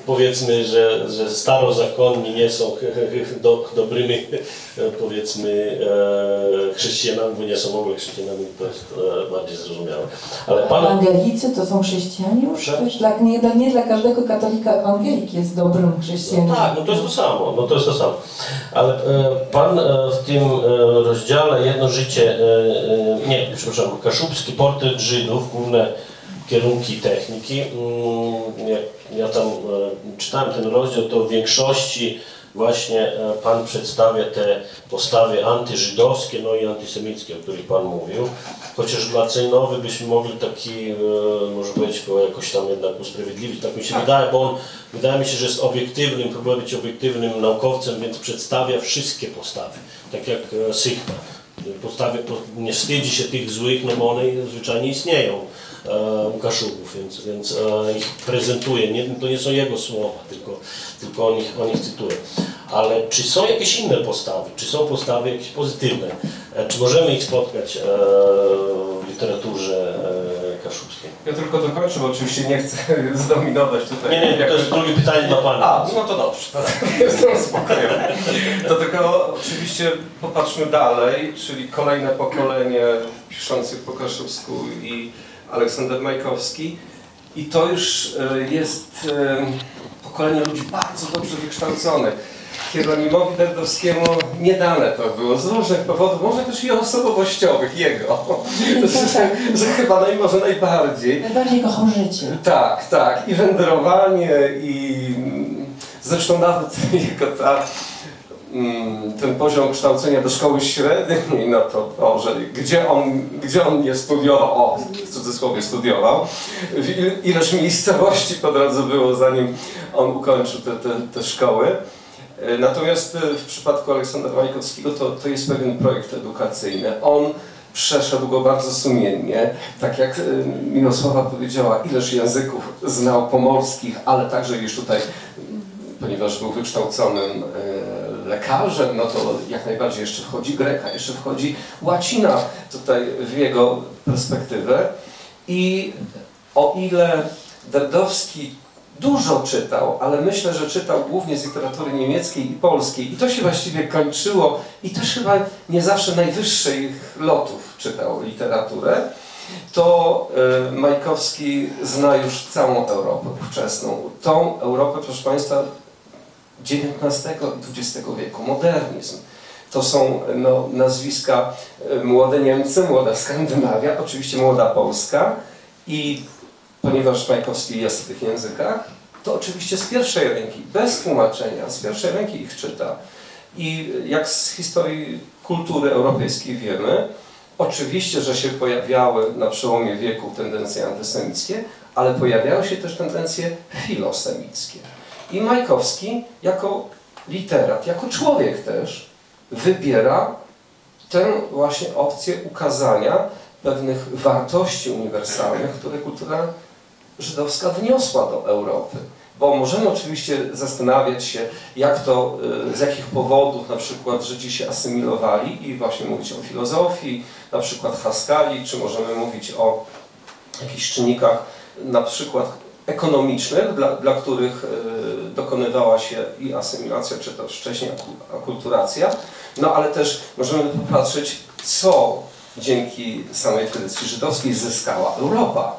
powiedzmy, że starozakonni nie są dobrymi, powiedzmy, chrześcijanami, bo nie są w ogóle chrześcijanami, to jest bardziej zrozumiałe. Ale Ewangelicy to są chrześcijanie już? Tak? Nie dla każdego katolika ewangelik jest dobrym chrześcijaninem. No tak, no to jest to samo, Ale Pan w tym rozdziale Jedno życie, Kaszubski portret Żydów, główne kierunki techniki. Ja tam czytałem ten rozdział, to w większości właśnie Pan przedstawia te postawy antyżydowskie, no i antysemickie, o których Pan mówił. Chociaż dla Cejnowy byśmy mogli taki, może powiedzieć, go jakoś tam jednak usprawiedliwić, tak mi się wydaje, bo on, wydaje mi się, że jest obiektywnym, próbuje być obiektywnym naukowcem, więc przedstawia wszystkie postawy, tak jak Sychta. Nie wstydzi się tych złych, no bo one zwyczajnie istnieją u Kaszubów, więc ich prezentuje. To nie są jego słowa, tylko on ich cytuje. Ale czy są jakieś inne postawy? Czy są postawy jakieś pozytywne? Czy możemy ich spotkać w literaturze kaszubskiej? Ja tylko dokończę, bo oczywiście nie chcę zdominować tutaj. Nie, to jest drugie pytanie dla Pana. A, no to dobrze, to jestem spokojny. To tylko oczywiście popatrzmy dalej, czyli kolejne pokolenie piszących po kaszubsku i Aleksander Majkowski. I to już jest pokolenie ludzi bardzo dobrze wykształconych. Hieronimowi Derdowskiemu nie dane to było z różnych powodów, może też i osobowościowych jego. Że chyba może najbardziej. Najbardziej kochał życie. Tak, tak. I wędrowanie, i zresztą nawet jego ten poziom kształcenia do szkoły średniej, no to że gdzie on nie studiował, w cudzysłowie studiował, ileż miejscowości po drodze było, zanim on ukończył te szkoły. Natomiast w przypadku Aleksandra Majkowskiego to jest pewien projekt edukacyjny. On przeszedł go bardzo sumiennie, tak jak Miłosława powiedziała, ileż języków znał pomorskich, ale także już tutaj, ponieważ był wykształconym lekarzem, no to jak najbardziej jeszcze wchodzi greka, jeszcze wchodzi łacina tutaj w jego perspektywę. I o ile Derdowski dużo czytał, ale myślę, że czytał głównie z literatury niemieckiej i polskiej i to się właściwie kończyło i też chyba nie zawsze najwyższych lotów czytał literaturę, to Majkowski zna już całą Europę ówczesną. Tą Europę, proszę Państwa, XIX i XX wieku, modernizm. To są nazwiska młode Niemcy, młoda Skandynawia, oczywiście młoda Polska i ponieważ Majkowski jest w tych językach, to oczywiście z pierwszej ręki, bez tłumaczenia, z pierwszej ręki ich czyta. I jak z historii kultury europejskiej wiemy, oczywiście, że się pojawiały na przełomie wieku tendencje antysemickie, ale pojawiały się też tendencje filosemickie. I Majkowski jako literat, jako człowiek też wybiera tę właśnie opcję ukazania pewnych wartości uniwersalnych, które kultura żydowska wniosła do Europy. Bo możemy oczywiście zastanawiać się, jak to, z jakich powodów na przykład Żydzi się asymilowali i właśnie mówić o filozofii, na przykład Haskali, czy możemy mówić o jakichś czynnikach na przykład ekonomicznych, dla których dokonywała się i asymilacja, czy też wcześniej akulturacja. No ale też możemy popatrzeć, co dzięki samej tradycji żydowskiej zyskała Europa.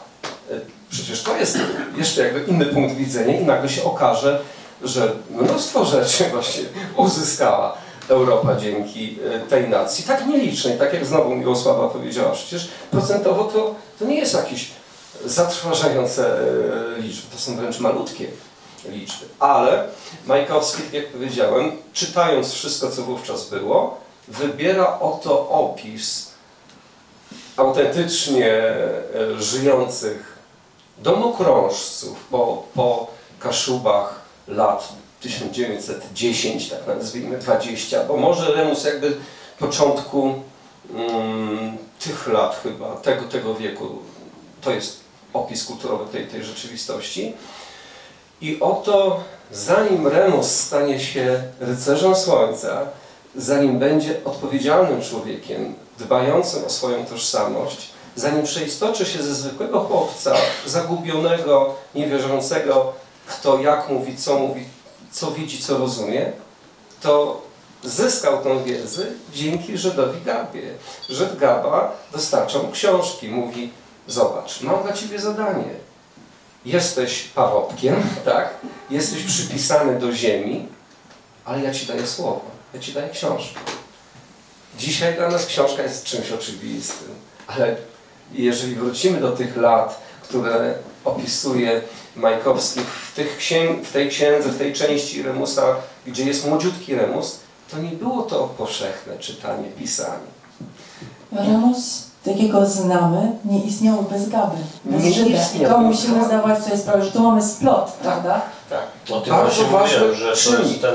Przecież to jest jeszcze jakby inny punkt widzenia i nagle się okaże, że mnóstwo rzeczy właśnie uzyskała Europa dzięki tej nacji. Tak nielicznej, tak jak znowu Miłosława powiedziała, przecież procentowo to nie jest jakieś zatrważające liczby, to są wręcz malutkie liczby. Ale Majkowski, jak powiedziałem, czytając wszystko, co wówczas było, wybiera oto opis autentycznie żyjących domokrążców po Kaszubach lat 1910, tak nazwijmy 20, bo może Remus jakby początku tych lat chyba, tego wieku, to jest opis kulturowy tej rzeczywistości. I oto zanim Remus stanie się rycerzem słońca, zanim będzie odpowiedzialnym człowiekiem, dbającym o swoją tożsamość, zanim przeistoczy się ze zwykłego chłopca, zagubionego, niewierzącego, kto jak mówi, co widzi, co rozumie, to zyskał tą wiedzę dzięki Żydowi Gabie. Żyd Gaba dostarcza mu książki, mówi: zobacz, mam dla ciebie zadanie. Jesteś parobkiem, tak? Jesteś przypisany do ziemi, ale ja ci daję słowo, ja ci daję książkę. Dzisiaj dla nas książka jest czymś oczywistym, ale jeżeli wrócimy do tych lat, które opisuje Majkowski w tej księdze, w tej części Remusa gdzie jest młodziutki Remus, to nie było to powszechne czytanie, pisanie. Remus, takiego znamy, nie istniał bez Gaby, bez Nie Żyda. istniał. I to musimy zdawać sobie sprawę, że tu mamy splot, prawda? Tak. O tym Bardzo właśnie ważny mówiłem, że to czynnik. jest ten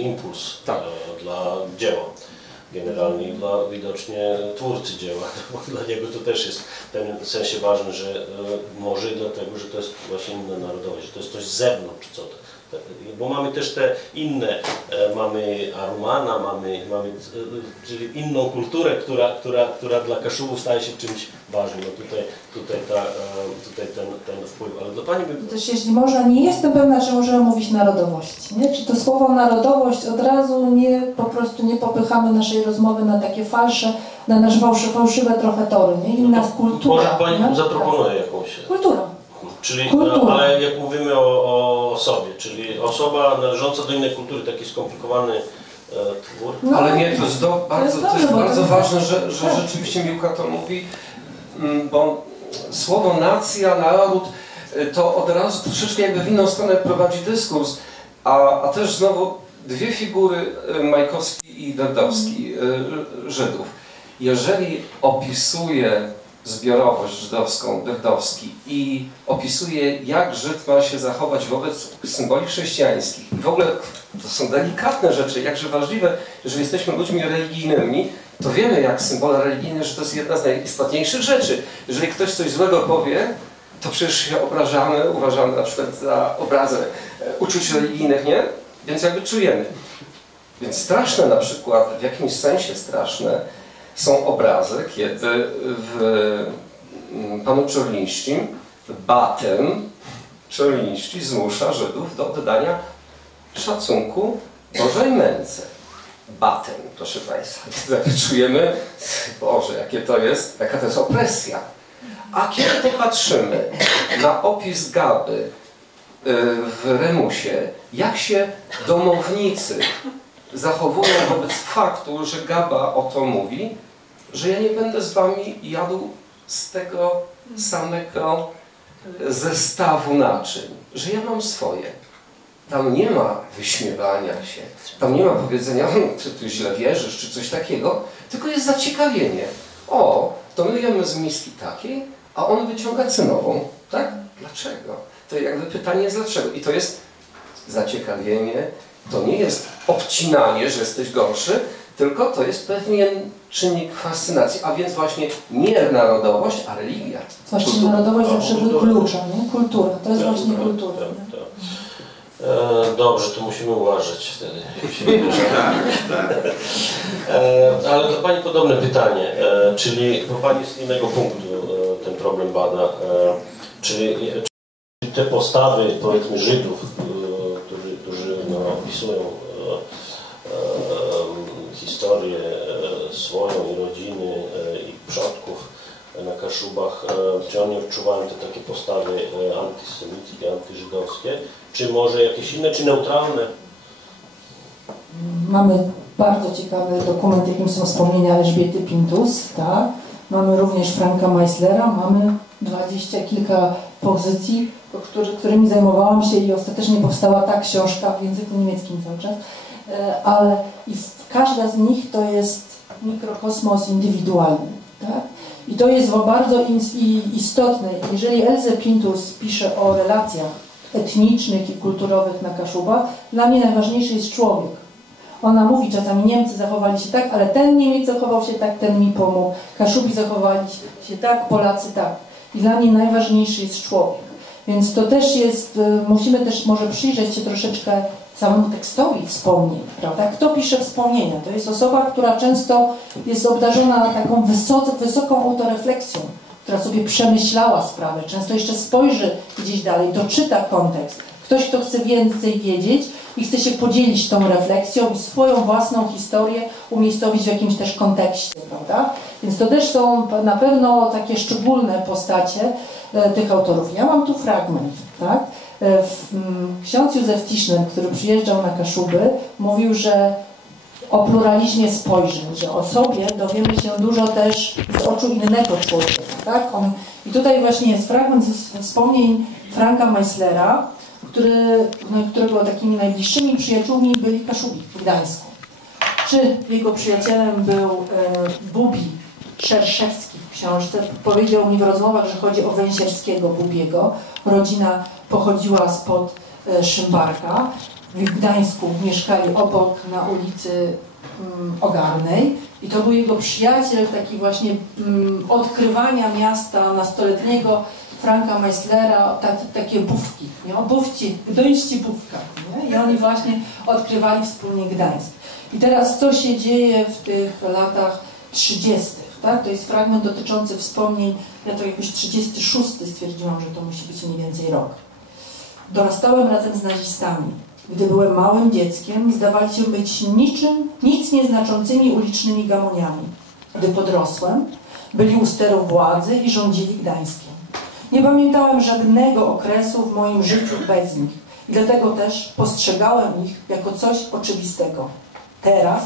impuls Tak. dla dzieła. Generalnie dla widocznie twórcy dzieła, bo dla niego to też jest w pewnym sensie ważne, że może dlatego, że to jest właśnie inna narodowość, że to jest coś z zewnątrz, co to. Bo mamy też te inne, mamy Arumana, mamy czyli inną kulturę, która dla Kaszubów staje się czymś ważnym. No tutaj ten wpływ. Ale dla Pani by... Też jeśli można, nie jestem pewna, czy możemy mówić narodowość. Nie? Czy to słowo narodowość od razu po prostu nie popychamy naszej rozmowy na takie falsze, na nasze fałszywe trochę tory, nie? Inna kultura. Może Pani nie? zaproponuje jakąś... Kultura. Czyli, Kultura. ale jak mówimy o osobie, czyli osoba należąca do innej kultury, taki skomplikowany twór. No, Ale nie, to jest bardzo bo ważne, że rzeczywiście Miłka to mówi, bo słowo nacja, naród, to od razu troszeczkę jakby w inną stronę prowadzi dyskurs, a też znowu dwie figury, Majkowski i Derdowski, Żydów. Jeżeli opisuje zbiorowość żydowską, Derdowski, i opisuje, jak Żyd ma się zachować wobec symboli chrześcijańskich. I w ogóle to są delikatne rzeczy, jakże ważliwe, że jesteśmy ludźmi religijnymi, to wiemy, jak symbole religijne, że to jest jedna z najistotniejszych rzeczy. Jeżeli ktoś coś złego powie, to przecież się obrażamy, uważamy na przykład za obrazę uczuć religijnych, nie? Więc jakby czujemy. Więc straszne na przykład, w jakimś sensie straszne, są obrazy, kiedy w panu Czorlińszczym Batem Czorlińszczy zmusza Żydów do oddania szacunku Bożej Męce. Batem, proszę Państwa. Czujemy, Boże, jakie to jest, jaka to jest opresja. A kiedy popatrzymy na opis Gaby w Remusie, jak się domownicy zachowują wobec faktu, że Gaba o to mówi, że ja nie będę z wami jadł z tego samego zestawu naczyń, że ja mam swoje. Tam nie ma wyśmiewania się, tam nie ma powiedzenia, czy ty źle wierzysz, czy coś takiego, tylko jest zaciekawienie. O, to my jemy z miski takiej, a on wyciąga cenową, tak? Dlaczego? To jakby pytanie jest dlaczego. I to jest zaciekawienie, to nie jest obcinanie, że jesteś gorszy, tylko to jest pewien czynnik fascynacji, a więc właśnie nie narodowość, a religia. Właśnie narodowość zawsze wyklucza, nie? Kultura, to jest właśnie kultura. Dobrze, to musimy uważać wtedy, jak się wybierze. Ale do Pani podobne pytanie, czyli bo Pani z innego punktu ten problem bada, czy te postawy, powiedzmy, Żydów, którzy opisują historię swoją i rodziny i przodków na Kaszubach, czy oni odczuwają te takie postawy antysemickie, antyżydowskie, czy może jakieś inne, czy neutralne? Mamy bardzo ciekawy dokument, jakim są wspomnienia Elżbiety Pintus, tak? Mamy również Franka Meislera, mamy 20 kilka pozycji, którymi zajmowałam się i ostatecznie powstała ta książka w języku niemieckim cały czas, ale każda z nich to jest mikrokosmos indywidualny, tak? I to jest bardzo istotne. Jeżeli Elze Pintus pisze o relacjach etnicznych i kulturowych na Kaszubach, dla mnie najważniejszy jest człowiek. Ona mówi, czasami Niemcy zachowali się tak, ale ten Niemiec zachował się tak, ten mi pomógł. Kaszubi zachowali się tak, Polacy tak. I dla mnie najważniejszy jest człowiek. Więc to też jest, musimy też może przyjrzeć się troszeczkę samemu tekstowi wspomnień, prawda? Kto pisze wspomnienia? To jest osoba, która często jest obdarzona taką wysoką autorefleksją, która sobie przemyślała sprawę, często jeszcze spojrzy gdzieś dalej, doczyta kontekst. Ktoś, kto chce więcej wiedzieć i chce się podzielić tą refleksją i swoją własną historię umiejscowić w jakimś też kontekście, prawda? Więc to też są na pewno takie szczególne postacie tych autorów. Ja mam tu fragment, tak? Ksiądz Józef Tischner, który przyjeżdżał na Kaszuby, mówił, że o pluralizmie spojrzeń, że o sobie dowiemy się dużo też z oczu innego człowieka, tak? I tutaj właśnie jest fragment ze wspomnień Franka Meislera, którego takimi najbliższymi przyjaciółmi byli Kaszubi w Gdańsku. Czy jego przyjacielem był Bubi Szerszewski w książce. Powiedział mi w rozmowach, że chodzi o Węsierskiego Bubiego. Rodzina pochodziła spod Szymbarka. W Gdańsku mieszkali obok na ulicy Ogarnej i to był jego przyjaciel, taki właśnie odkrywania miasta nastoletniego Franka Meislera, takie bówki, nie? Gdyńscy bówka, nie? I oni właśnie odkrywali wspólnie Gdańsk. I teraz co się dzieje w tych latach 30., tak? To jest fragment dotyczący wspomnień, ja to jakoś 36 stwierdziłam, że to musi być mniej więcej rok. Dorastałem razem z nazistami. Gdy byłem małym dzieckiem, zdawali się być nic nieznaczącymi ulicznymi gamoniami. Gdy podrosłem, byli u steru władzy i rządzili Gdańskiem. Nie pamiętałem żadnego okresu w moim życiu bez nich i dlatego też postrzegałem ich jako coś oczywistego. Teraz,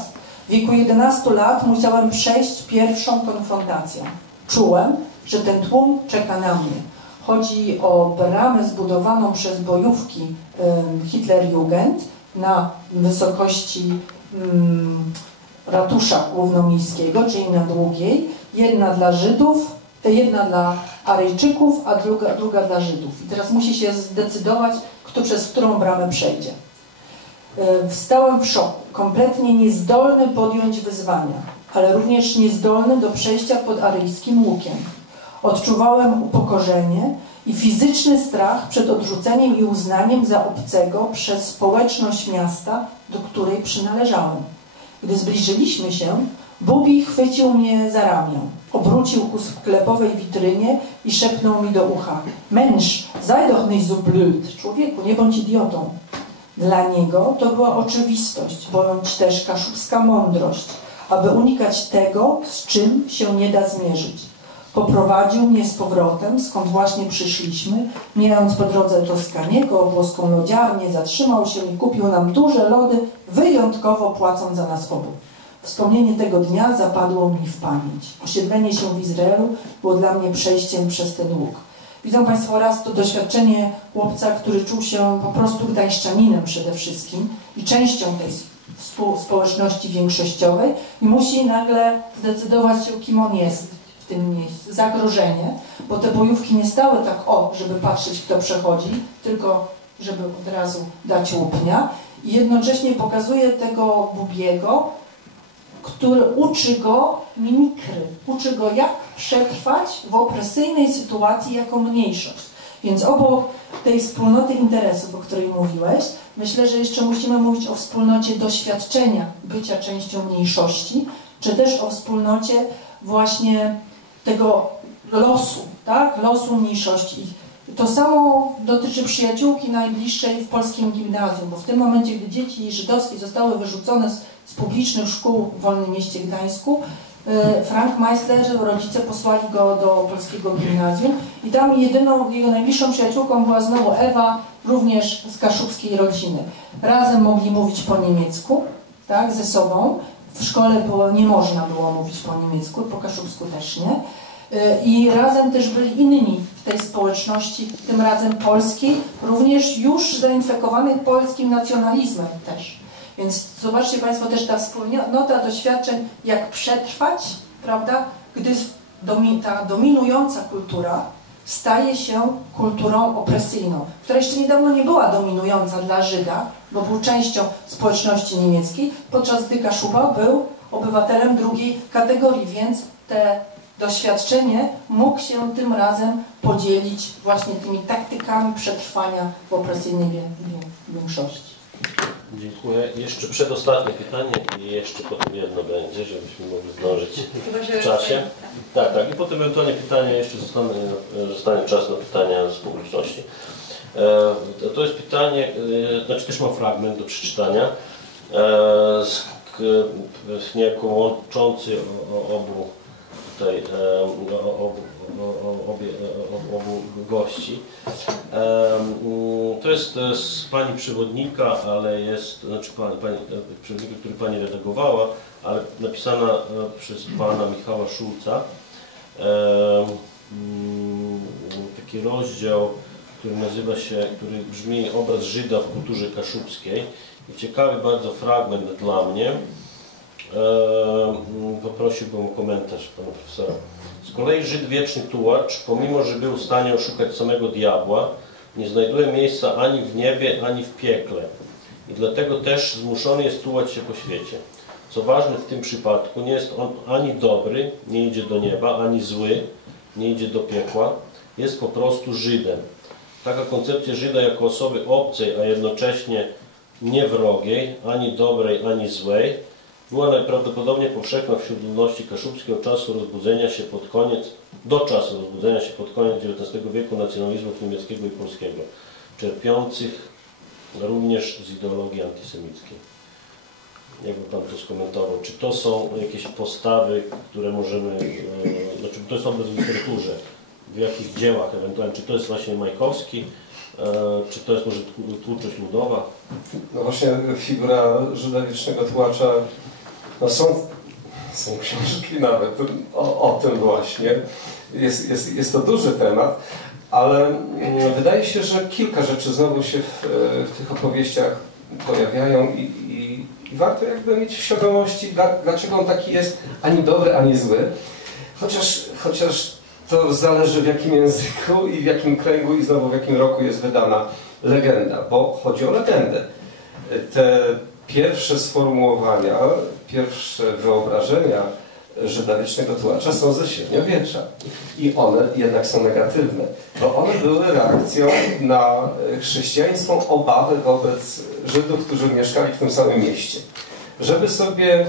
w wieku 11 lat, musiałem przejść pierwszą konfrontację. Czułem, że ten tłum czeka na mnie. Chodzi o bramę zbudowaną przez bojówki Hitlerjugend na wysokości ratusza głównomiejskiego, czyli na Długiej. Jedna dla Żydów, jedna dla Aryjczyków, a druga dla Żydów. I teraz musi się zdecydować, kto przez którą bramę przejdzie. Wstałem w szoku, kompletnie niezdolny podjąć wyzwania, ale również niezdolny do przejścia pod aryjskim łukiem. Odczuwałem upokorzenie i fizyczny strach przed odrzuceniem i uznaniem za obcego przez społeczność miasta, do której przynależałem. Gdy zbliżyliśmy się, Bubi chwycił mnie za ramię, obrócił ku sklepowej witrynie i szepnął mi do ucha: Mensch, sei doch nicht so blöd. Człowieku, nie bądź idiotą. Dla niego to była oczywistość, bądź też kaszubska mądrość, aby unikać tego, z czym się nie da zmierzyć. Poprowadził mnie z powrotem, skąd właśnie przyszliśmy, mijając po drodze Toskaniego, włoską lodziarnię, zatrzymał się i kupił nam duże lody, wyjątkowo płacąc za nas obu. Wspomnienie tego dnia zapadło mi w pamięć. Osiedlenie się w Izraelu było dla mnie przejściem przez ten łuk. Widzą Państwo raz to doświadczenie chłopca, który czuł się po prostu gdańszczaninem przede wszystkim i częścią tej społeczności większościowej i musi nagle zdecydować się, kim on jest w tym miejscu. Zagrożenie, bo te bojówki nie stały tak żeby patrzeć, kto przechodzi, tylko żeby od razu dać łupnia. I jednocześnie pokazuje tego Bubiego, który uczy go mimikry, uczy go, jak przetrwać w opresyjnej sytuacji jako mniejszość. Więc obok tej wspólnoty interesów, o której mówiłeś, myślę, że jeszcze musimy mówić o wspólnocie doświadczenia bycia częścią mniejszości, czy też o wspólnocie właśnie tego losu, tak? Losu mniejszości. To samo dotyczy przyjaciółki najbliższej w polskim gimnazjum, bo w tym momencie, gdy dzieci żydowskie zostały wyrzucone z publicznych szkół w Wolnym Mieście Gdańsku, Frank Meisler, rodzice posłali go do polskiego gimnazjum i tam jedyną jego najbliższą przyjaciółką była znowu Ewa, również z kaszubskiej rodziny. Razem mogli mówić po niemiecku, tak, ze sobą. W szkole nie można było mówić po niemiecku, po kaszubsku też nie. I razem też byli inni w tej społeczności, tym razem polskiej, również już zainfekowanych polskim nacjonalizmem też. Więc zobaczcie Państwo też ta wspólnota doświadczeń, jak przetrwać, prawda, gdy ta dominująca kultura staje się kulturą opresyjną, która jeszcze niedawno nie była dominująca dla Żyda, bo był częścią społeczności niemieckiej, podczas gdy Kaszuba był obywatelem drugiej kategorii, więc te doświadczenie mógł się tym razem podzielić właśnie tymi taktykami przetrwania w opresyjnej większości. Dziękuję. Jeszcze przedostatnie pytanie i jeszcze potem jedno będzie, żebyśmy mogli zdążyć w czasie. Tak. I potem ewentualnie pytania, jeszcze zostanie czas na pytania z publiczności. To jest pytanie, znaczy też mam fragment do przeczytania, niejako łączący obu tutaj obu gości. To jest z pani przewodnika, ale jest, znaczy pani przewodnika, który pani redagowała, ale napisana przez pana Michała Szulca. Taki rozdział, który brzmi Obraz Żyda w kulturze kaszubskiej. I ciekawy bardzo fragment dla mnie. Poprosiłbym o komentarz pana profesora. Z kolei Żyd wieczny tułacz, pomimo że był w stanie oszukać samego diabła, nie znajduje miejsca ani w niebie, ani w piekle. I dlatego też zmuszony jest tułać się po świecie. Co ważne w tym przypadku, nie jest on ani dobry, nie idzie do nieba, ani zły, nie idzie do piekła. Jest po prostu Żydem. Taka koncepcja Żyda jako osoby obcej, a jednocześnie nie wrogiej, ani dobrej, ani złej, była najprawdopodobniej powszechna wśród ludności kaszubskiej do czasu rozbudzenia się pod koniec XIX wieku nacjonalizmów niemieckiego i polskiego, czerpiących również z ideologii antysemickiej. Jakby pan to skomentował? Czy to są jakieś postawy, które możemy, znaczy to jest obraz w literaturze, w jakich dziełach ewentualnie, czy to jest właśnie Majkowski, czy to jest może twórczość ludowa? No właśnie figura Żyda wiecznego tułacza, no są książki nawet o tym właśnie. Jest to duży temat, ale wydaje się, że kilka rzeczy znowu się w tych opowieściach pojawiają i warto jakby mieć w świadomości, dlaczego on taki jest ani dobry, ani zły. Chociaż to zależy w jakim języku i w jakim kręgu i znowu w jakim roku jest wydana legenda, bo chodzi o legendę. Te pierwsze sformułowania, pierwsze wyobrażenia Żyda wiecznego tułacza są ze średniowiecza i one jednak są negatywne, bo one były reakcją na chrześcijańską obawę wobec Żydów, którzy mieszkali w tym samym mieście. Żeby sobie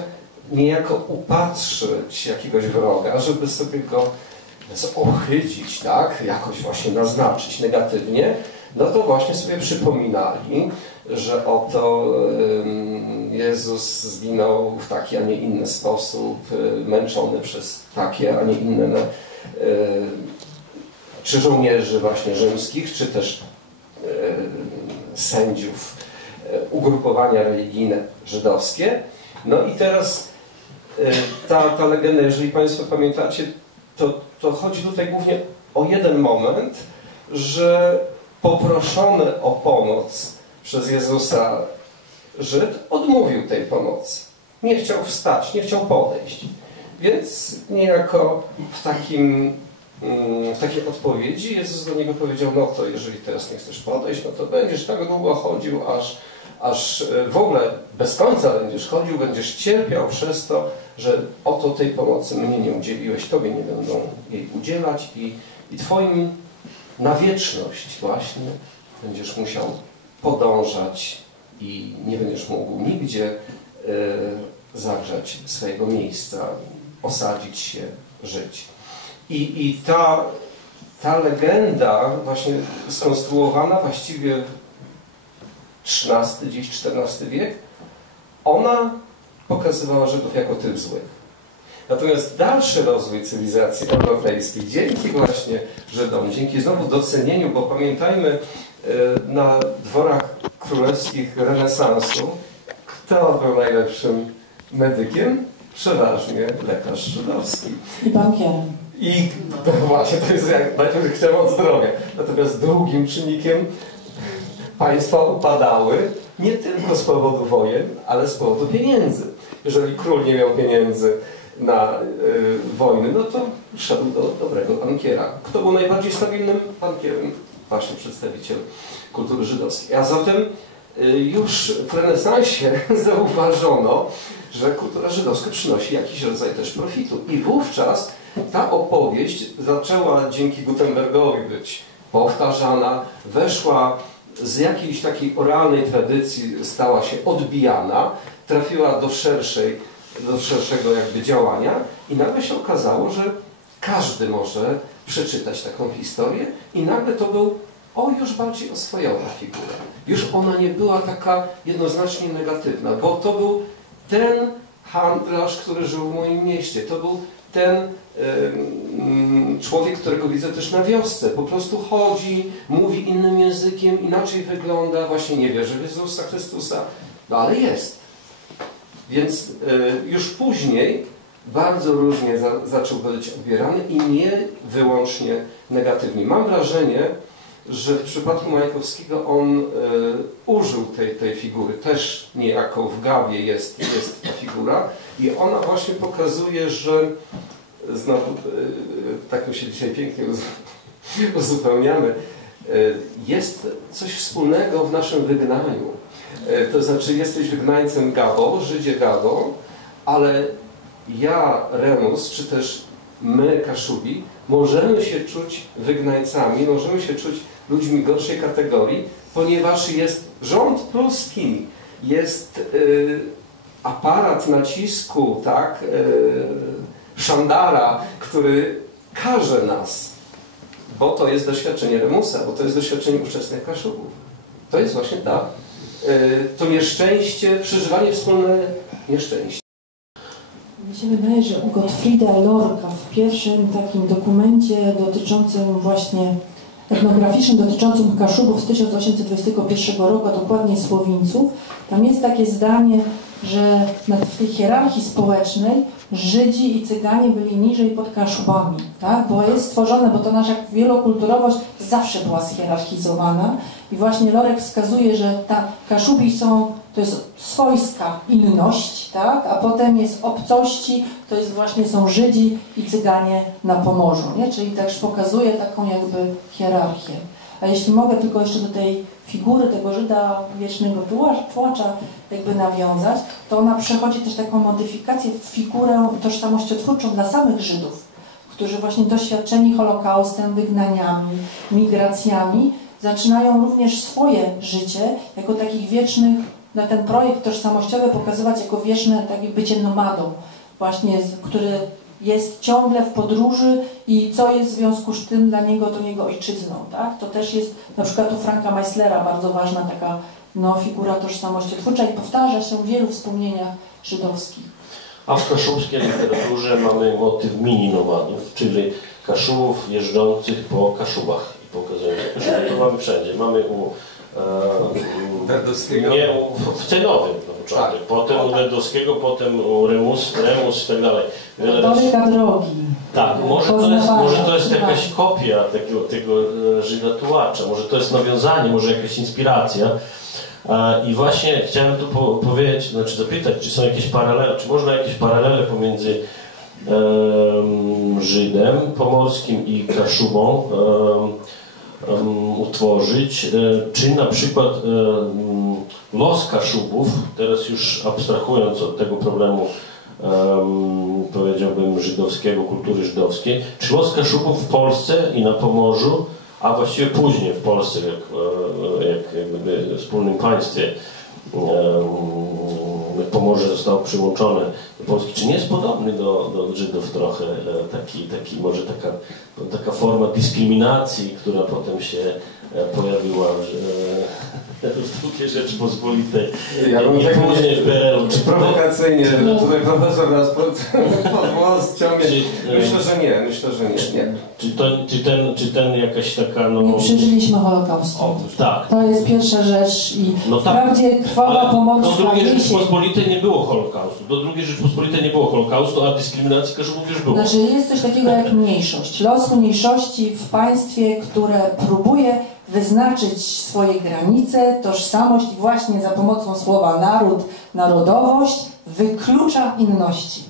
niejako upatrzyć jakiegoś wroga, żeby sobie go ochydzić, tak, jakoś właśnie naznaczyć negatywnie, no to właśnie sobie przypominali, że oto Jezus zginął w taki, a nie inny sposób, męczony przez takie, a nie inne, czy żołnierzy właśnie rzymskich, czy też sędziów, ugrupowania religijne żydowskie. No i teraz ta legenda, jeżeli Państwo pamiętacie, to chodzi tutaj głównie o jeden moment, że poproszony o pomoc przez Jezusa Żyd odmówił tej pomocy. Nie chciał wstać, nie chciał podejść. Więc niejako w takiej odpowiedzi Jezus do niego powiedział, no to jeżeli teraz nie chcesz podejść, no to będziesz tak długo chodził, aż w ogóle bez końca będziesz chodził, będziesz cierpiał przez to, że oto tej pomocy mnie nie udzieliłeś, Tobie nie będą jej udzielać i Twoim na wieczność właśnie będziesz musiał podążać i nie będziesz mógł nigdzie zagrzać swojego miejsca, osadzić się, żyć. I ta legenda właśnie skonstruowana właściwie XIII, dziś XIV wiek, ona pokazywała Żydów jako tych złych. Natomiast dalszy rozwój cywilizacji europejskiej, dzięki właśnie Żydom, dzięki znowu docenieniu, bo pamiętajmy, na dworach królewskich renesansu, kto był najlepszym medykiem? Przeważnie lekarz żydowski. I bankierem. I no właśnie, to jest jak najpierw chciałem od zdrowia. Natomiast drugim czynnikiem państwa upadały nie tylko z powodu wojen, ale z powodu pieniędzy. Jeżeli król nie miał pieniędzy na wojny, no to szedł do dobrego bankiera. Kto był najbardziej stabilnym bankierem? Właśnie przedstawiciel kultury żydowskiej. A zatem już w renesansie zauważono, że kultura żydowska przynosi jakiś rodzaj też profitu. I wówczas ta opowieść zaczęła dzięki Gutenbergowi być powtarzana, weszła z jakiejś takiej oralnej tradycji, stała się odbijana, trafiła do szerszego jakby działania i nagle się okazało, że każdy może przeczytać taką historię i nagle to był już bardziej oswojona figura. Już ona nie była taka jednoznacznie negatywna, bo to był ten handlarz, który żył w moim mieście. To był ten człowiek, którego widzę też na wiosce. Po prostu chodzi, mówi innym językiem, inaczej wygląda, właśnie nie wierzy w Jezusa Chrystusa, no ale jest. Więc już później bardzo różnie zaczął być odbierany i nie wyłącznie negatywnie. Mam wrażenie, że w przypadku Majakowskiego on użył tej figury. Też niejako w Gawie jest ta figura i ona właśnie pokazuje, że znowu, tak my się dzisiaj pięknie uzupełniamy, jest coś wspólnego w naszym wygnaniu. To znaczy jesteś wygnańcem Gabo, Żydzie Gabo, ale ja, Remus, czy też my, Kaszubi, możemy się czuć wygnańcami, możemy się czuć ludźmi gorszej kategorii, ponieważ jest rząd pruski, jest aparat nacisku, tak, szandara, który karze nas, bo to jest doświadczenie Remusa, bo to jest doświadczenie ówczesnych Kaszubów. To jest właśnie to nieszczęście, przeżywanie wspólne nieszczęście. Mi się wydaje, że u Gottfrieda Lorca w pierwszym takim dokumencie dotyczącym właśnie etnograficznym, dotyczącym Kaszubów z 1821 roku, a dokładnie Słowińców, tam jest takie zdanie, że w tej hierarchii społecznej Żydzi i Cyganie byli niżej pod Kaszubami, tak? Bo jest stworzone, bo to nasza wielokulturowość zawsze była schierarchizowana i właśnie Lorek wskazuje, że Kaszubi to jest swojska inność, tak? A potem jest obcości, to jest właśnie są Żydzi i Cyganie na Pomorzu, nie? Czyli też pokazuje taką jakby hierarchię. A jeśli mogę tylko jeszcze do tej figury tego Żyda wiecznego płacza jakby nawiązać, to ona przechodzi też taką modyfikację w figurę tożsamościotwórczą dla samych Żydów, którzy właśnie doświadczeni Holokaustem, wygnaniami, migracjami, zaczynają również swoje życie jako takich wiecznych, na ten projekt tożsamościowy pokazywać jako wieczne takie bycie nomadą, właśnie, który jest ciągle w podróży i co jest w związku z tym dla niego, to jego ojczyzną, tak? To też jest na przykład u Franka Meislera bardzo ważna taka figura tożsamościotwórcza i powtarza się w wielu wspomnieniach żydowskich. A w kaszubskiej literaturze mamy motyw mini-nomadów, czyli Kaszubów jeżdżących po Kaszubach i pokazujących Kaszuby. To mamy wszędzie. Mamy u Derdowskiego. Nie, w Cejnowym na początek, potem u Derdowskiego, potem u Remus i tak dalej. Doryka drogi. Tak, może to jest jakaś kopia tego Żyda tułacza, może to jest nawiązanie, może jakaś inspiracja. I właśnie chciałem tu powiedzieć, znaczy zapytać, czy są jakieś paralele, czy można jakieś paralele pomiędzy Żydem pomorskim i Kaszubą utworzyć, czy na przykład los Kaszubów, teraz już abstrahując od tego problemu, powiedziałbym żydowskiego, kultury żydowskiej, czy los Kaszubów w Polsce i na Pomorzu, a właściwie później w Polsce, jak gdyby wspólnym państwie, Pomorze zostało przyłączone do Polski, czy nie jest podobny do Żydów trochę, może taka forma dyskryminacji, która potem się pojawiła w drugiej Rzeczpospolitej i później w PRL-u. Prowokacyjnie, tutaj profesor nas pod włos ciągnie. Myślę, że nie. Czy ten jakaś taka... Nie przeżyliśmy Holokaustu. Tak. To jest pierwsza rzecz i wprawdzie krwawa pomorska... Do II Rzeczpospolitej nie było Holokaustu. Do II Rzeczpospolitej nie było Holokaustu, a dyskryminacji Kaszubów już było. Znaczy jest coś takiego jak mniejszość. Los mniejszości w państwie, które próbuje wyznaczyć swoje granice, tożsamość i właśnie za pomocą słowa naród, narodowość wyklucza inności.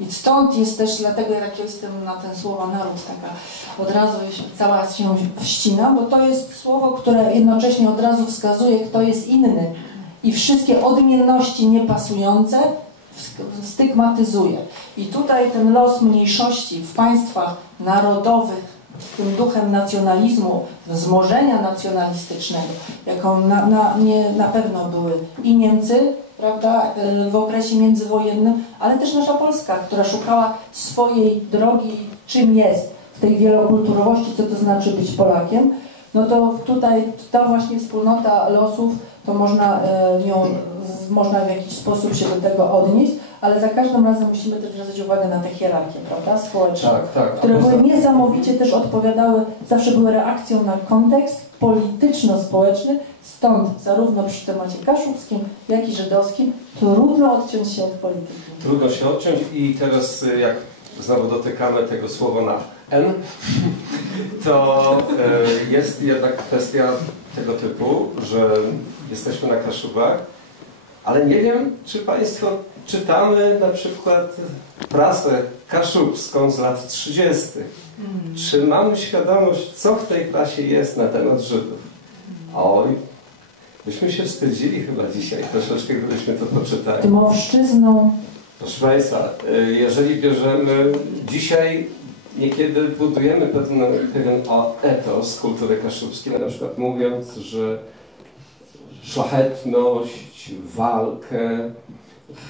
I stąd jest też, dlatego jak jestem na ten słowo naród, taka od razu cała się wścina, bo to jest słowo, które jednocześnie od razu wskazuje, kto jest inny i wszystkie odmienności niepasujące stygmatyzuje. I tutaj ten los mniejszości w państwach narodowych, z tym duchem nacjonalizmu, wzmożenia nacjonalistycznego, jaką na pewno były i Niemcy, prawda, w okresie międzywojennym, ale też nasza Polska, która szukała swojej drogi, czym jest w tej wielokulturowości, co to znaczy być Polakiem, no to tutaj ta właśnie wspólnota losów, to można w jakiś sposób się do tego odnieść, ale za każdym razem musimy też zwracać uwagę na te hierarchie, prawda, społeczne, które były niesamowicie też odpowiadały, zawsze były reakcją na kontekst polityczno-społeczny, stąd zarówno przy temacie kaszubskim, jak i żydowskim trudno odciąć się od polityki. Trudno się odciąć i teraz jak znowu dotykamy tego słowa na N, to jest jednak kwestia tego typu, że jesteśmy na Kaszubach, ale nie wiem, czy Państwo czytamy na przykład prasę kaszubską z lat 30. Czy mamy świadomość, co w tej prasie jest na temat Żydów? Oj, byśmy się wstydzili chyba dzisiaj troszeczkę, gdybyśmy to poczytali. Tymowszczyzną. Proszę Państwa, jeżeli bierzemy dzisiaj, niekiedy budujemy pewien etos kultury kaszubskiej, na przykład mówiąc, że szlachetność, walkę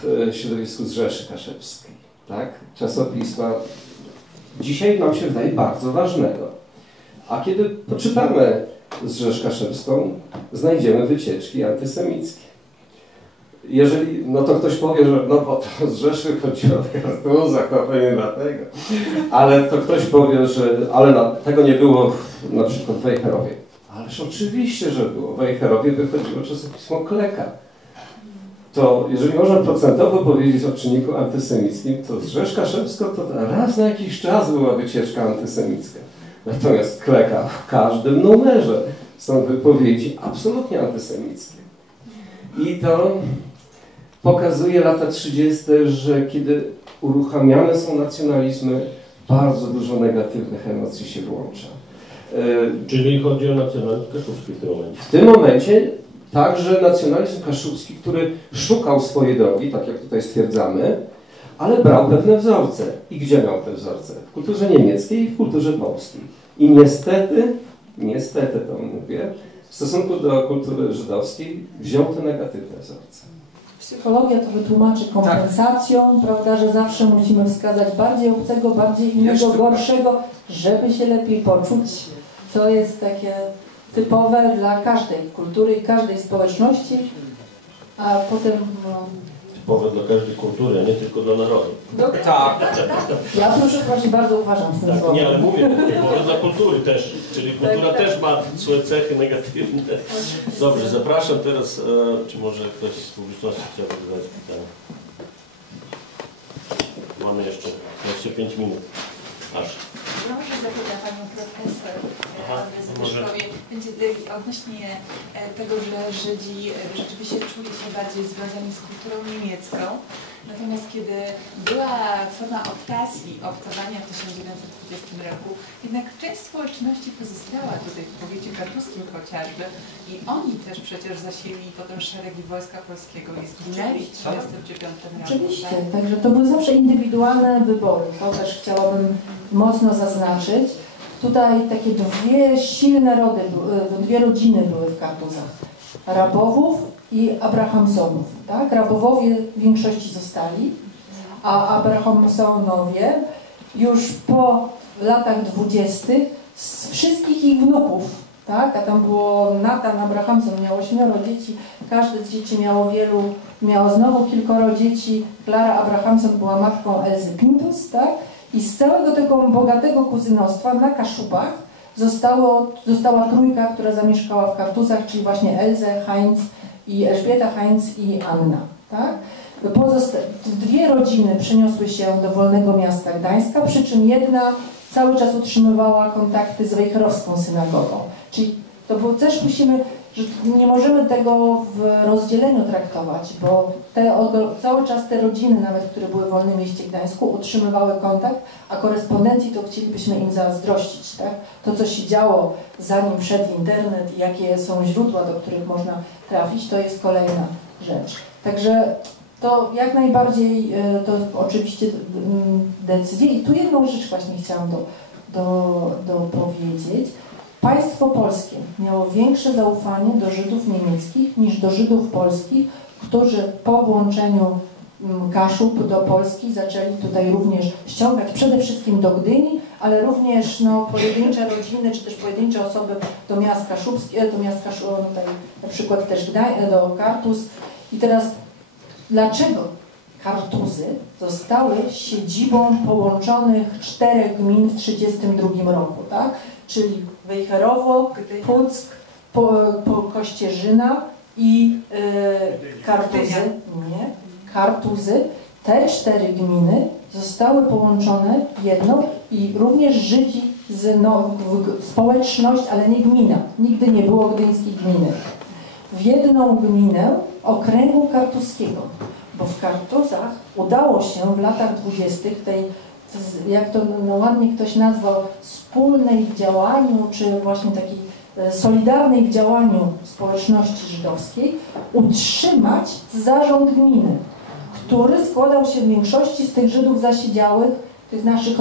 w środowisku z Rzeszy Kaszubskiej, tak? Czasopisma dzisiaj nam się wydaje bardzo ważnego. A kiedy poczytamy z Rzesz Kaszubską, znajdziemy wycieczki antysemickie. Jeżeli, no to ktoś powie, że no bo to z Rzeszy chodziło o Kartuzach, no pewnie dlatego. Ale to ktoś powie, że ale tego nie było na przykład w Wejherowie. Ależ oczywiście, że było. W Wejherowie wychodziło czasopismo Kleka. To jeżeli można procentowo powiedzieć o czynniku antysemickim, to z Rzesz Kaszubską to raz na jakiś czas była wycieczka antysemicka. Natomiast Kleka w każdym numerze są wypowiedzi absolutnie antysemickie. I to pokazuje lata 30., że kiedy uruchamiane są nacjonalizmy, bardzo dużo negatywnych emocji się włącza. Czyli chodzi o nacjonalizm kaszubski w tym momencie? W tym momencie także nacjonalizm kaszubski, który szukał swojej drogi, tak jak tutaj stwierdzamy, ale brał pewne wzorce. I gdzie miał te wzorce? W kulturze niemieckiej i w kulturze polskiej. I niestety to mówię, w stosunku do kultury żydowskiej wziął te negatywne wzorce. Psychologia to wytłumaczy kompensacją, prawda, że zawsze musimy wskazać bardziej obcego, bardziej innego, gorszego, żeby się lepiej poczuć. To jest takie typowe dla każdej kultury i każdej społeczności, a potem... No, typowe dla każdej kultury, a nie tylko dla narodu. Tak. Ja proszę właśnie bardzo uważam z tym Tak, słowem. nie, ale mówię, typowe dla kultury też, czyli kultura też ma swoje cechy negatywne. Dobrze, zapraszam teraz, czy może ktoś z publiczności chciałby zadać pytanie? Mamy jeszcze 25 minut. Aż. Może zapytam Panią Profesor Zbyszkowie, będzie odnośnie tego, że Żydzi rzeczywiście czuli się bardziej związani z kulturą niemiecką. Natomiast kiedy była forma optacji, optowania w 1920 roku, jednak część społeczności pozostała tutaj w powiecie kartuskim chociażby i oni też przecież zasieli potem szeregi Wojska Polskiego i zginęli w 1939 roku. Oczywiście, także to były zawsze indywidualne wybory. To też chciałabym mocno zaznaczyć. Tutaj takie dwie silne rody, dwie rodziny były w Kartuzach. Rabowów i Abrahamsonów. Tak? Rabowowie w większości zostali, a Abrahamsonowie już po latach 20. z wszystkich ich wnuków, tak? A tam było Natan Abrahamson, miał 8 dzieci, każde z dzieci miało znowu kilkoro dzieci. Klara Abrahamson była matką Elzy Pintus, tak? I z całego tego bogatego kuzynostwa na Kaszubach została trójka, która zamieszkała w Kartuzach, czyli właśnie Elze, Heinz i Elżbieta, Heinz i Anna. Tak? Dwie rodziny przeniosły się do wolnego miasta Gdańska, przy czym jedna cały czas utrzymywała kontakty z wejherowską synagogą. Czyli to było też że nie możemy tego w rozdzieleniu traktować, bo cały czas te rodziny, nawet które były w wolnym mieście Gdańsku, utrzymywały kontakt, a korespondencji to chcielibyśmy im zazdrościć. Tak? To, co się działo zanim wszedł internet i jakie są źródła, do których można trafić, to jest kolejna rzecz. Także to jak najbardziej to oczywiście decyduje. I tu jedną rzecz właśnie chciałam dopowiedzieć. Państwo polskie miało większe zaufanie do Żydów niemieckich niż do Żydów polskich, którzy po włączeniu Kaszub do Polski zaczęli tutaj również ściągać przede wszystkim do Gdyni, ale również pojedyncze rodziny czy też pojedyncze osoby do miast kaszubskich, tutaj na przykład też do Kartuz. I teraz dlaczego Kartuzy zostały siedzibą połączonych 4 gmin w 1932 roku, tak? Czyli Wejherowo, Puck, Kościerzyna i Kartuzy. Kartuzy. Te 4 gminy zostały połączone w jedno i również Żydzi, społeczność, ale nie gmina. Nigdy nie było gdyńskiej gminy. W jedną gminę okręgu kartuskiego, bo w Kartuzach udało się w latach 20. tej, jak to ładnie ktoś nazwał, wspólnej w działaniu, czy właśnie takiej solidarnej w działaniu społeczności żydowskiej, utrzymać zarząd gminy, który składał się w większości z tych Żydów zasiedziałych, tych naszych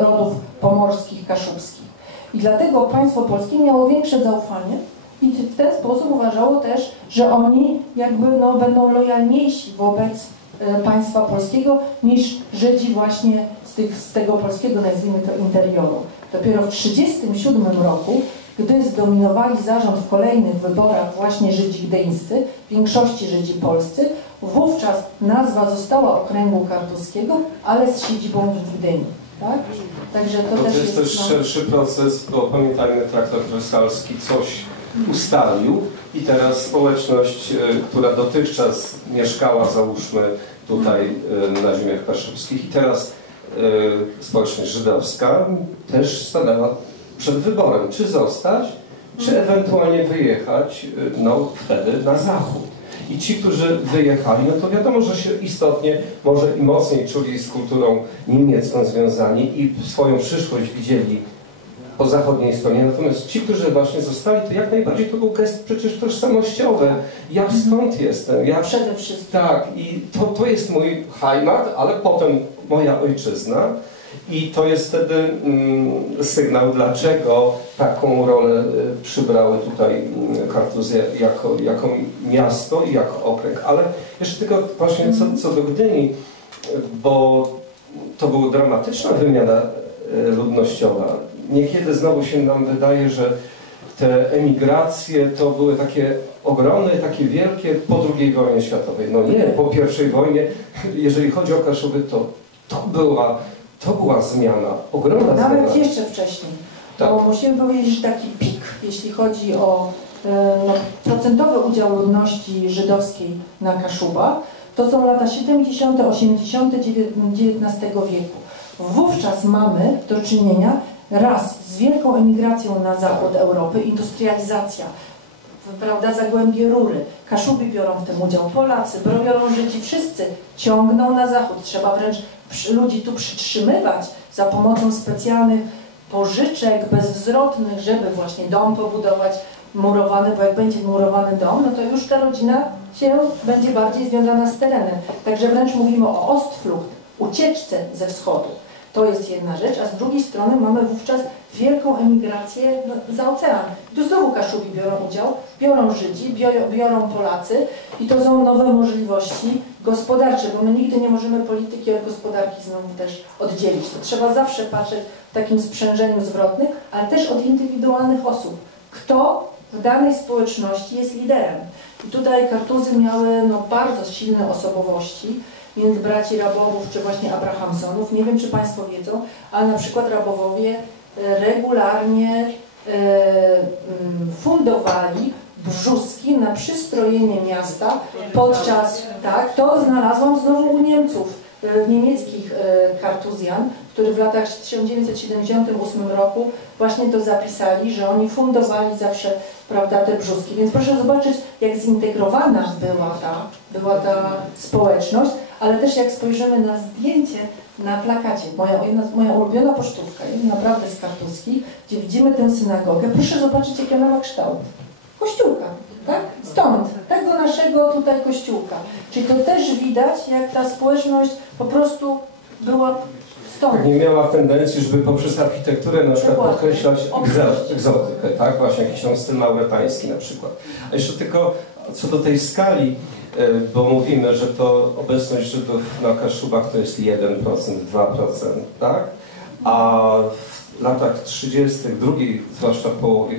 rodów pomorskich, kaszubskich. I dlatego państwo polskie miało większe zaufanie i w ten sposób uważało też, że oni jakby będą lojalniejsi wobec państwa polskiego niż Żydzi właśnie z tego polskiego, nazwijmy to, interioru. Dopiero w 1937 roku, gdy zdominowali zarząd w kolejnych wyborach właśnie Żydzi gdyńscy, w większości Żydzi polscy, wówczas nazwa została okręgu kartuskiego, ale z siedzibą w Gdyni. Tak? Także to też jest też szerszy proces, bo pamiętajmy, traktat wersalski coś ustalił i teraz społeczność, która dotychczas mieszkała, załóżmy, tutaj na ziemiach kaszubskich i teraz społeczność żydowska też stanęła przed wyborem, czy zostać, czy ewentualnie wyjechać, wtedy na zachód. I ci, którzy wyjechali, to wiadomo, że się istotnie, może i mocniej czuli z kulturą niemiecką związani i swoją przyszłość widzieli po zachodniej stronie. Natomiast ci, którzy właśnie zostali, to jak najbardziej to był gest przecież tożsamościowy. Ja stąd jestem. Ja przede wszystkim. Tak, i to jest mój heimat, ale potem moja ojczyzna. I to jest wtedy sygnał, dlaczego taką rolę przybrały tutaj Kartuzy jako miasto i jako okręg. Ale jeszcze tylko właśnie co do Gdyni, bo to była dramatyczna wymiana ludnościowa. Niekiedy znowu się nam wydaje, że te emigracje to były takie ogromne, takie wielkie po II wojnie światowej. No nie, po I wojnie, jeżeli chodzi o Kaszuby, to była zmiana, ogromna zmiana. Nawet jeszcze wcześniej. Tak. Bo musimy powiedzieć, że taki pik, jeśli chodzi o procentowy udział ludności żydowskiej na Kaszubach, to są lata 70., 80. XIX wieku. Wówczas mamy do czynienia raz z wielką emigracją na zachód Europy, industrializacja, prawda, zagłębie rury. Kaszuby biorą w tym udział, Polacy, biorą Żydzi, wszyscy ciągną na zachód. Trzeba wręcz ludzi tu przytrzymywać za pomocą specjalnych pożyczek bezwzrotnych, żeby właśnie dom pobudować, murowany, bo jak będzie murowany dom, no to już ta rodzina się będzie bardziej związana z terenem. Także wręcz mówimy o Ostflucht, ucieczce ze wschodu. To jest jedna rzecz, a z drugiej strony mamy wówczas wielką emigrację za ocean. Tu znowu Kaszubi biorą udział, biorą Żydzi, biorą Polacy i to są nowe możliwości gospodarcze, bo my nigdy nie możemy polityki od gospodarki znowu też oddzielić. To trzeba zawsze patrzeć w takim sprzężeniu zwrotnym, ale też od indywidualnych osób. Kto w danej społeczności jest liderem? I tutaj Kartuzy miały bardzo silne osobowości, więc braci Rabowów, czy właśnie Abrahamsonów. Nie wiem, czy Państwo wiedzą, ale na przykład Rabowowie regularnie fundowali brzuski na przystrojenie miasta podczas, tak, to znalazłam znowu u Niemców, niemieckich Kartuzjan, którzy w latach 1978 roku właśnie to zapisali, że oni fundowali zawsze, prawda, te brzuski. Więc proszę zobaczyć, jak zintegrowana była ta społeczność, ale też jak spojrzymy na zdjęcie na plakacie, moja ulubiona pocztówka, naprawdę z Kartuzki, gdzie widzimy tę synagogę. Proszę zobaczyć, jaki ona ma kształt. Kościółka, tak? Stąd, tego naszego tutaj kościółka. Czyli to też widać, jak ta społeczność po prostu była stąd. Nie miała tendencji, żeby poprzez architekturę na przykład podkreślać egzotykę, tak? Właśnie jakiś tam styl maurytański na przykład. A jeszcze tylko co do tej skali, bo mówimy, że to obecność Żydów na Kaszubach to jest 1%, 2%, tak? A w latach 30., zwłaszcza połowie,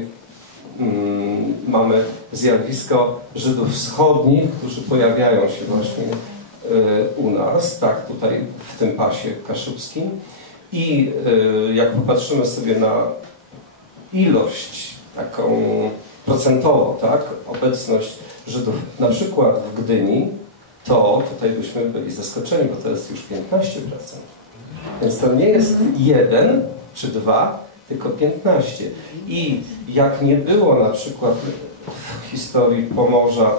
mamy zjawisko Żydów wschodnich, którzy pojawiają się właśnie u nas, tak, tutaj w tym pasie kaszubskim. I jak popatrzymy sobie na ilość taką procentową, tak, obecność Żydów na przykład w Gdyni, to tutaj byśmy byli zaskoczeni, bo to jest już 15%. Więc to nie jest 1 czy 2, tylko 15. I jak nie było na przykład w historii Pomorza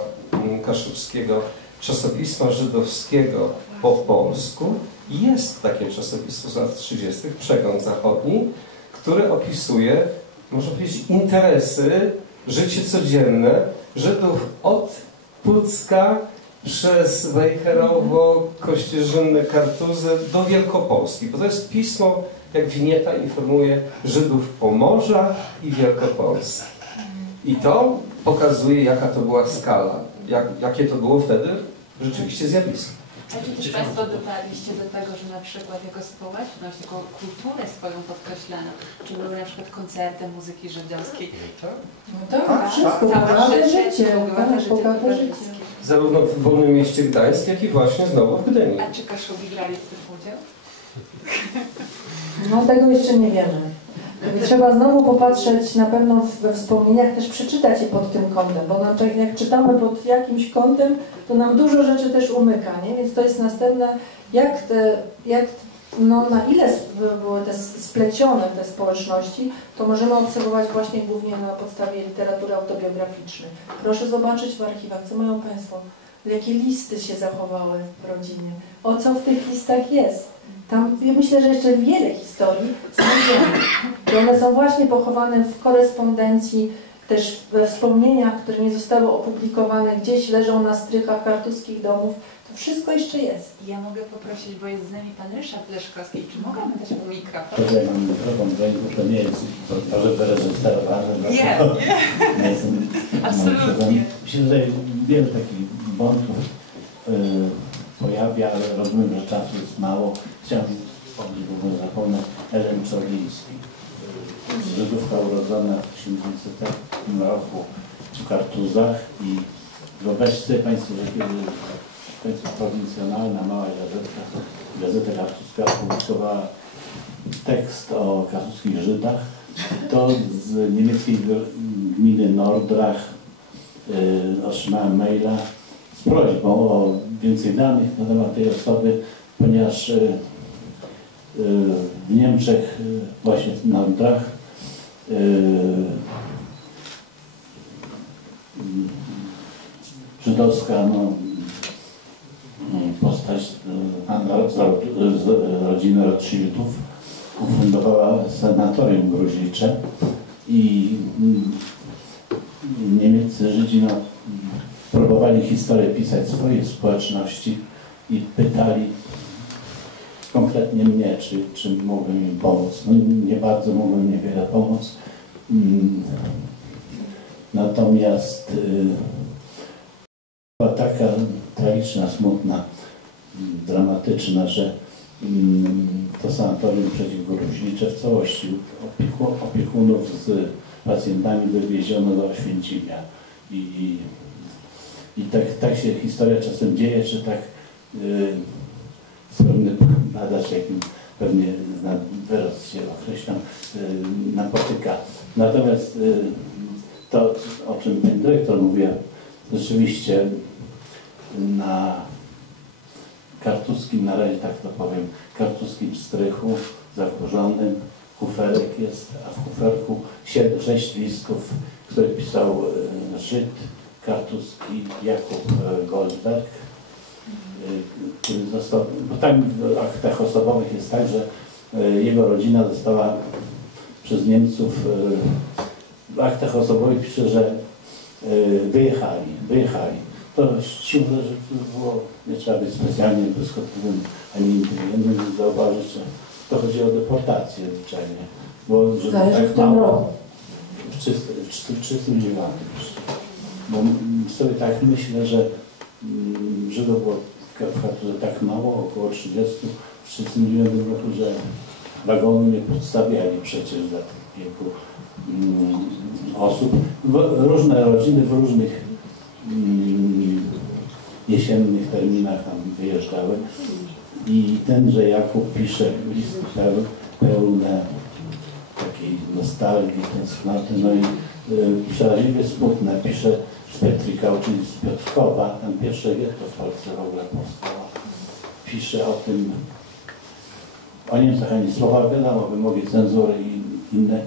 Kaszubskiego czasopisma żydowskiego po polsku, jest takie czasopismo z lat 30. Przegląd Zachodni, które opisuje, można powiedzieć, interesy, życie codzienne Żydów od Pucka przez Wejherowo, Kościerzynne, Kartuzę do Wielkopolski. Bo to jest pismo, jak winieta informuje, Żydów Pomorza i Wielkopolski. I to pokazuje, jaka to była skala, jakie to było wtedy rzeczywiście zjawisko. A czy też Państwo dotarliście do tego, że na przykład jako społeczność, jako kulturę swoją podkreślano? Czy były na przykład koncerty muzyki żydowskiej? No tak, wszystko, bogate życie, bogate życie. Zarówno w Wolnym Mieście Gdańsk, jak i właśnie znowu w Gdyni. A czy Kaszubi brali w tym udział? No tego jeszcze nie wiemy. Trzeba znowu popatrzeć, na pewno we wspomnieniach też przeczytać je pod tym kątem, bo nam, jak czytamy pod jakimś kątem, to nam dużo rzeczy też umyka, nie? Więc to jest następne, na ile były te splecione te społeczności, to możemy obserwować właśnie głównie na podstawie literatury autobiograficznej. Proszę zobaczyć w archiwach, co mają Państwo, jakie listy się zachowały w rodzinie, o co w tych listach jest. Tam myślę, że jeszcze wiele historii znajdziemy. I one są właśnie pochowane w korespondencji, też we wspomnieniach, które nie zostały opublikowane, gdzieś leżą na strychach kartuskich domów. To wszystko jeszcze jest. Ja mogę poprosić, bo jest z nami Pan Ryszard Leszkowski. Czy mogę dać mu mikrofon? To ja mam mikrofon w ręku, to nie jest może wyreżyserowane. Nie. Absolutnie. Myślę, że wiele takich wątków pojawia, ale rozumiem, że czasu jest mało. Chciałbym wspomnieć, bo może zapomnę, Ellen Czorliński, Żydówka urodzona w 1900 roku w Kartuzach i wyobraźcie sobie Państwo, że kiedy w końcu prowincjonalna mała gazeta kartuska opublikowała tekst o kartuskich Żydach, to z niemieckiej gminy Nordrach otrzymałem maila z prośbą o więcej danych na temat tej osoby, ponieważ w Niemczech, właśnie w Nordrach, żydowska postać z rodziny Rothschildów ufundowała sanatorium gruzicze i niemieccy Żydzi próbowali historię pisać swojej społeczności i pytali konkretnie mnie, czy mógłbym im pomóc. No, nie bardzo mógłbym niewiele pomóc. Natomiast była taka tragiczna, smutna, dramatyczna, że to sanatorium przeciwgruźnicze w całości opiekunów z pacjentami wywieziono do Oświęcimia. I tak się historia czasem dzieje, że tak skromny badacz, jakim pewnie wyraz się określam, napotyka. Natomiast to, o czym pani dyrektor mówiła, rzeczywiście na kartuskim, na razie tak to powiem, kartuskim strychu zakurzonym kuferek jest, a w kuferku 6 listów, które pisał Żyd kartuski Jakub Goldberg, który został, bo tam w aktach osobowych jest tak, że jego rodzina została przez Niemców, w aktach osobowych pisze, że wyjechali. To siłne, że to było, nie trzeba być specjalnie błyskotliwym ani inteligentnym, żeby zauważyć, że to chodzi o deportację zwyczajnie. Bo że tak w tym roku. W 1939. Bo sobie tak myślę, że Żydów było w Kartuzach tak mało, około 30 w 1939 roku, że wagonu nie podstawiali przecież dla wieku osób. Różne rodziny w różnych jesiennych terminach tam wyjeżdżały i tenże Jakub pisze list pełne takiej nostalgii, tęsknoty, no i przeraźliwie smutne, pisze z Petrykał, czyli z Piotrkowa, tam pierwsze getto w Polsce w ogóle powstało. Pisze o tym, o Niemcach ani słowa, wiadomo, wymogi cenzury i inne.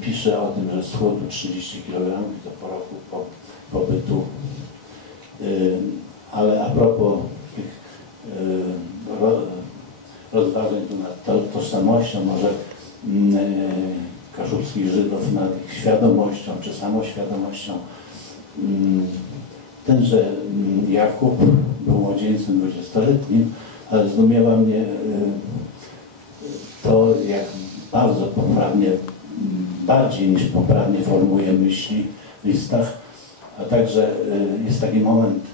Pisze o tym, że schudł 30 kg to po roku pobytu. Ale a propos tych rozważań tu nad tożsamością, może kaszubskich Żydów, nad ich świadomością czy samoświadomością. Tenże Jakub był młodzieńcem 20-letnim, ale zdumiewa mnie to, jak bardzo poprawnie, bardziej niż poprawnie formuje myśli w listach, a także jest taki moment,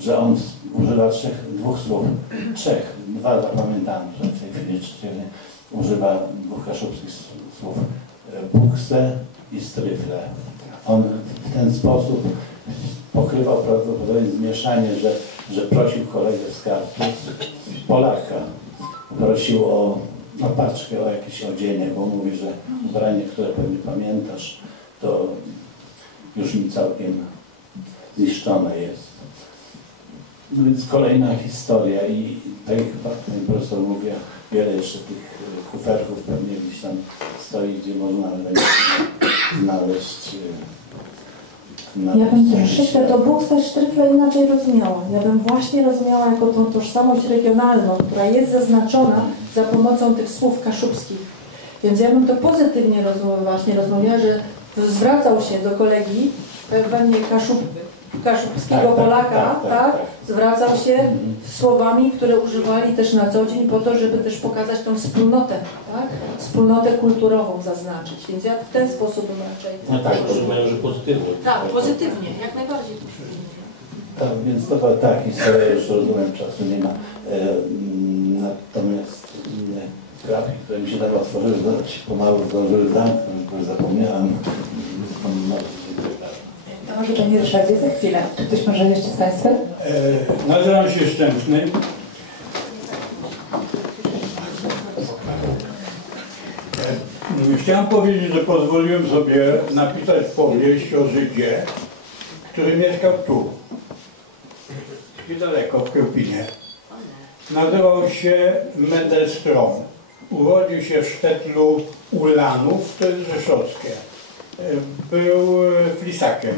że on używa dwóch słów, dwa zapamiętamy, że w tej chwili trzeciego używa dwóch kaszubskich słów, bukse i stryfle. On w ten sposób pokrywał prawdopodobnie zmieszanie, że prosił kolegę z Kartus, Polaka, prosił o paczkę, o jakieś odzienie, bo mówi, że ubranie, które pewnie pamiętasz, to już mi całkiem zniszczone jest. No więc kolejna historia i tak jak pani profesor mówiła, wiele jeszcze tych kuferków pewnie gdzieś tam stoi, gdzie można znaleźć. Ja bym troszeczkę to bukse sztryfle inaczej rozumiała. Ja bym właśnie rozumiała jako tą tożsamość regionalną, która jest zaznaczona za pomocą tych słów kaszubskich. Więc ja bym to pozytywnie rozumiała, że zwracał się do kolegi pewnie kaszubskiego Polaka, tak? Zwracał się słowami, które używali też na co dzień po to, żeby też pokazać tą wspólnotę, tak? Wspólnotę kulturową zaznaczyć. Więc ja w ten sposób bym raczej... No tak, rozumiem, że pozytywnie. Tak, pozytywnie, jak najbardziej pozytywnie. Tak, więc to ta historia, już rozumiem, czasu nie ma. Natomiast inne grafiki, które mi się tam otworzyły, pomału zdążyły zamknąć, bo zapomniałem. To może Panie Ryszardzie za chwilę. Czy ktoś może jeszcze z Państwa? Nazywam się Szczęsny. Chciałem powiedzieć, że pozwoliłem sobie napisać powieść o Żydzie, który mieszkał tu, niedaleko w Krępinie. Nazywał się Mendelstrom. Urodził się w Sztetlu Ulanów, to jest rzeszowskie. Był flisakiem.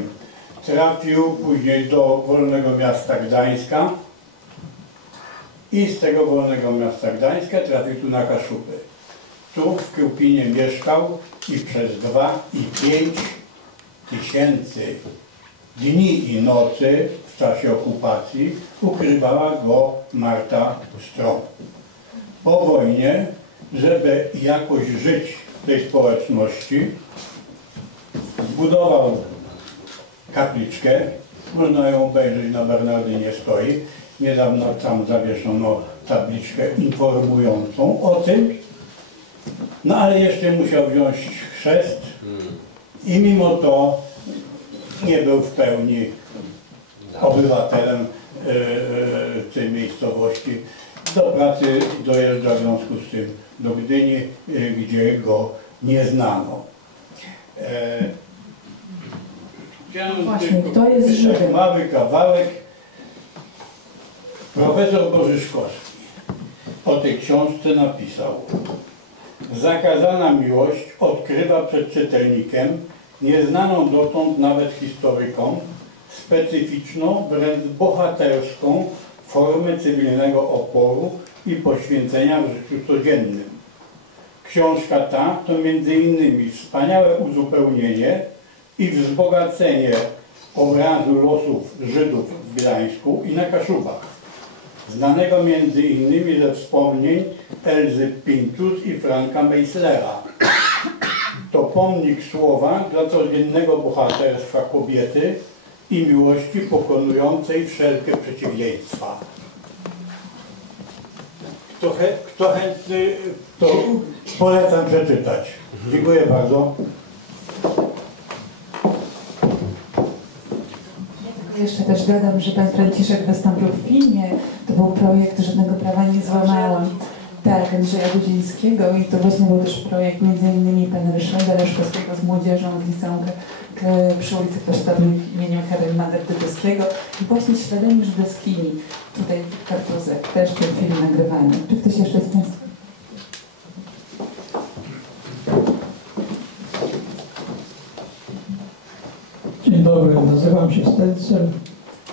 Trafił później do Wolnego Miasta Gdańska i z tego Wolnego Miasta Gdańska trafił tu na Kaszuby. Tu w Krępinie mieszkał i przez 2,5 tysięcy dni i nocy w czasie okupacji ukrywała go Marta Strom. Po wojnie, żeby jakoś żyć w tej społeczności, zbudował kapliczkę, można ją obejrzeć na Bernardynie stoi. Niedawno tam zawieszono tabliczkę informującą o tym, no ale jeszcze musiał wziąć chrzest i mimo to nie był w pełni obywatelem tej miejscowości. Do pracy dojeżdża w związku z tym do Gdyni, gdzie go nie znano. Właśnie, kto jest Żydem? Mały kawałek. Profesor Borzyszkowski o tej książce napisał: zakazana miłość odkrywa przed czytelnikiem nieznaną dotąd nawet historykom specyficzną, wręcz bohaterską formę cywilnego oporu i poświęcenia w życiu codziennym. Książka ta to między innymi wspaniałe uzupełnienie i wzbogacenie obrazu losów Żydów w Gdańsku i na Kaszubach, znanego między innymi ze wspomnień Elzy Pintus i Franka Meislera. To pomnik słowa dla codziennego bohaterstwa kobiety i miłości pokonującej wszelkie przeciwieństwa. Kto chętny, to polecam przeczytać. Dziękuję bardzo. Jeszcze też dodam, że Pan Franciszek wystąpił w filmie. To był projekt Żadnego Prawa nie złamałam. Tak, Andrzeja Budzińskiego i to właśnie był też projekt m.in. pana Ryszarda Leszkowskiego z młodzieżą z liceum przy ulicy Klasztornej imieniem Hermana Tytuskiego i właśnie śladami żydowskimi tutaj w Kartuzach też ten film nagrywany. Czy ktoś jeszcze z Państwa? Dzień dobry, nazywam się Stelcer,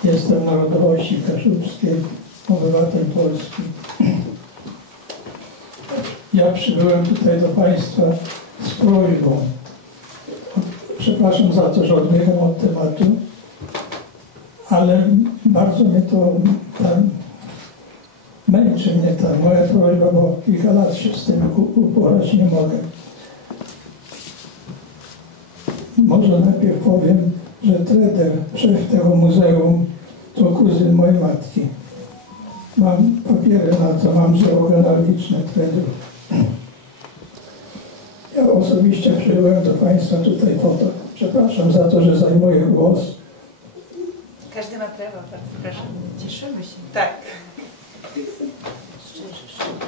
jestem narodowości kaszubskiej, obywatel Polski. Ja przybyłem tutaj do Państwa z prośbą. Przepraszam za to, że odbiegam od tematu, ale bardzo mnie to męczy mnie ta moja prośba, bo kilka lat się z tym uporać nie mogę. Może najpierw powiem, że trener, szef tego muzeum to kuzyn mojej matki. Mam papiery na to, mam geograficzne trener. Ja osobiście przybyłem do Państwa tutaj po to. Przepraszam za to, że zajmuję głos. Każdy ma prawo, bardzo proszę. Cieszymy się. Tak.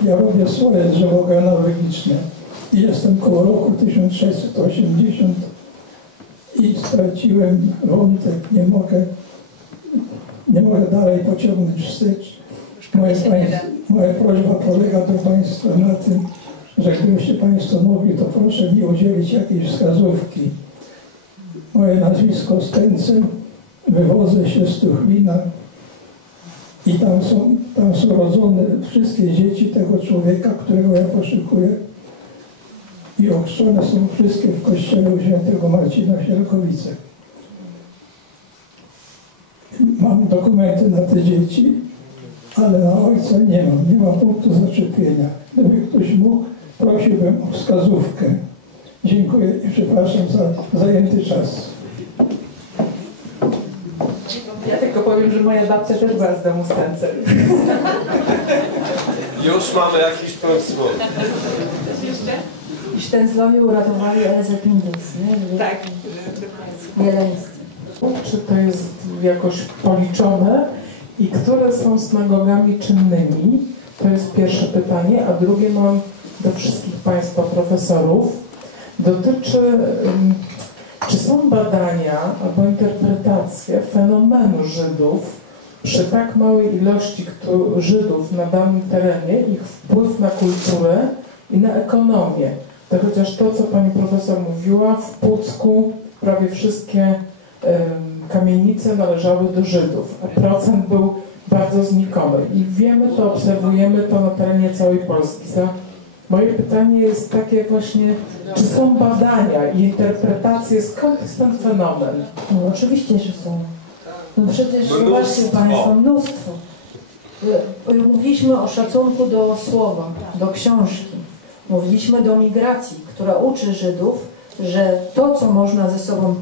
Ja robię swoje drzewo genealogiczne i jestem koło roku 1680 i straciłem wątek, nie mogę dalej pociągnąć wstecz. Moja prośba polega do Państwa na tym, że gdybyście Państwo mogli, to proszę mi udzielić jakiejś wskazówki. Moje nazwisko Stęcel, wywodzę się z Tuchlina i tam są rodzone wszystkie dzieci tego człowieka, którego ja poszukuję i ochrzczone są wszystkie w kościele świętego Marcina w Sierokowicach. Mam dokumenty na te dzieci, ale na ojca nie mam punktu zaczepienia. Gdyby ktoś mógł, prosiłbym o wskazówkę. Dziękuję i przepraszam za zajęty czas. Ja tylko powiem, że moja babcia też była z domu Stęcel. Już mamy jakiś pomysł. Jeszcze? I Sztęclowi uratowali Elzę Pindus, nie? Tak. Wieleńscy. Czy to jest jakoś policzone i które są synagogami czynnymi? To jest pierwsze pytanie, a drugie mam do wszystkich Państwa profesorów. Dotyczy, czy są badania albo interpretacje fenomenu Żydów przy tak małej ilości Żydów na danym terenie, ich wpływ na kulturę i na ekonomię. To chociaż to, co Pani Profesor mówiła, w Pucku prawie wszystkie kamienice należały do Żydów, a procent był bardzo znikomy. I wiemy to, obserwujemy to na terenie całej Polski. Moje pytanie jest takie właśnie, czy są badania i interpretacje, skąd jest ten fenomen? No oczywiście, że są. No przecież zobaczcie Państwo, mnóstwo. Mówiliśmy o szacunku do słowa, do książki. Mówiliśmy do migracji, która uczy Żydów, że to, co można ze sobą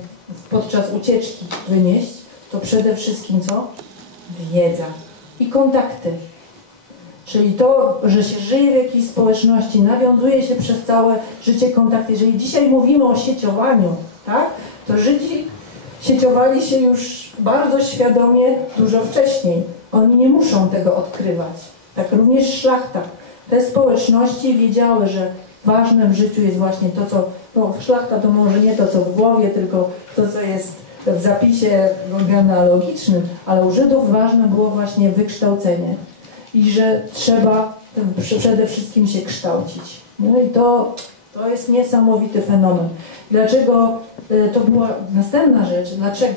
podczas ucieczki wynieść, to przede wszystkim co? Wiedza i kontakty. Czyli to, że się żyje w jakiejś społeczności, nawiązuje się przez całe życie kontakty. Jeżeli dzisiaj mówimy o sieciowaniu, tak, to Żydzi sieciowali się już bardzo świadomie dużo wcześniej. Oni nie muszą tego odkrywać. Tak również szlachta. Te społeczności wiedziały, że ważne w życiu jest właśnie to, co, no szlachta to może nie to, co w głowie, tylko to, co jest w zapisie genealogicznym, ale u Żydów ważne było właśnie wykształcenie i że trzeba przede wszystkim się kształcić. No i to jest niesamowity fenomen. Dlaczego to była następna rzecz? Dlaczego?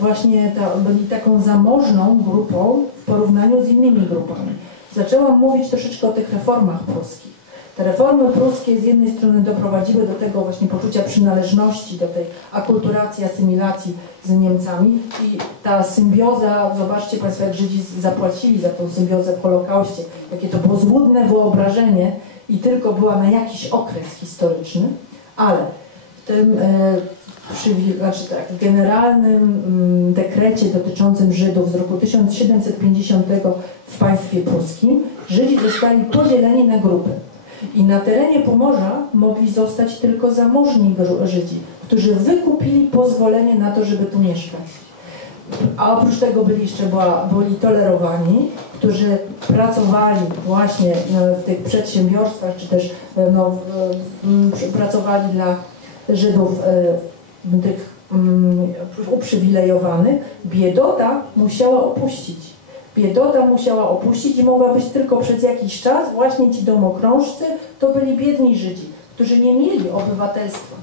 Właśnie byli taką zamożną grupą w porównaniu z innymi grupami. Zaczęłam mówić troszeczkę o tych reformach pruskich. Te reformy pruskie z jednej strony doprowadziły do tego właśnie poczucia przynależności, do tej akulturacji, asymilacji z Niemcami i ta symbioza, zobaczcie Państwo, jak Żydzi zapłacili za tą symbiozę w Holokauście, jakie to było złudne wyobrażenie i tylko była na jakiś okres historyczny, ale w tym w generalnym dekrecie dotyczącym Żydów z roku 1750 w państwie pruskim Żydzi zostali podzieleni na grupy. I na terenie Pomorza mogli zostać tylko zamożni Żydzi, którzy wykupili pozwolenie na to, żeby tu mieszkać. A oprócz tego byli tolerowani którzy pracowali właśnie w tych przedsiębiorstwach, czy też pracowali dla Żydów tych uprzywilejowanych, biedota musiała opuścić. Biedota musiała opuścić i mogła być tylko przez jakiś czas. Właśnie ci domokrążcy to byli biedni Żydzi, którzy nie mieli obywatelstwa.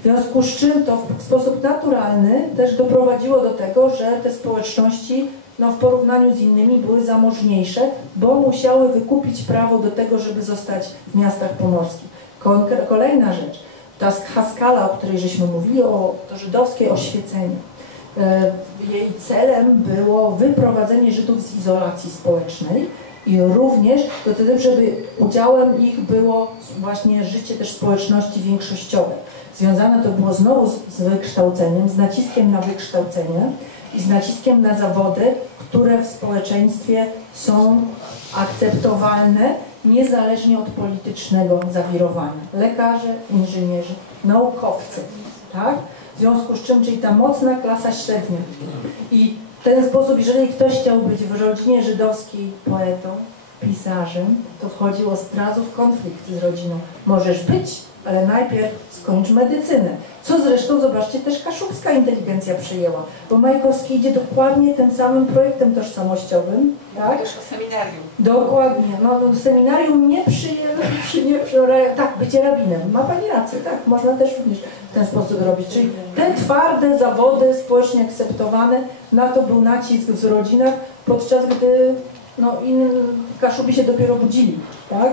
W związku z czym to w sposób naturalny też doprowadziło do tego, że te społeczności w porównaniu z innymi były zamożniejsze, bo musiały wykupić prawo do tego, żeby zostać w miastach pomorskich. Kolejna rzecz, ta Haskala, o której żeśmy mówili, to żydowskie oświecenie. Jej celem było wyprowadzenie Żydów z izolacji społecznej i również do tego, żeby udziałem ich było właśnie życie też społeczności większościowej. Związane to było znowu z wykształceniem, z naciskiem na wykształcenie i z naciskiem na zawody, które w społeczeństwie są akceptowalne niezależnie od politycznego zawirowania. Lekarze, inżynierzy, naukowcy, tak? W związku z czym, czyli ta mocna klasa średnia. I w ten sposób, jeżeli ktoś chciał być w rodzinie żydowskiej poetą, pisarzem, to wchodził od razu w konflikt z rodziną. Możesz być, ale najpierw skończ medycynę. Co zresztą, zobaczcie, też kaszubska inteligencja przyjęła, bo Majkowski idzie dokładnie tym samym projektem tożsamościowym. Tak? Też o seminarium. Dokładnie. Seminarium nie przyjęło, tak, bycie rabinem. Ma Pani rację, tak, można też również w ten sposób robić. Czyli te twarde zawody społecznie akceptowane, na to był nacisk w rodzinach, podczas gdy Kaszubi się dopiero budzili, tak?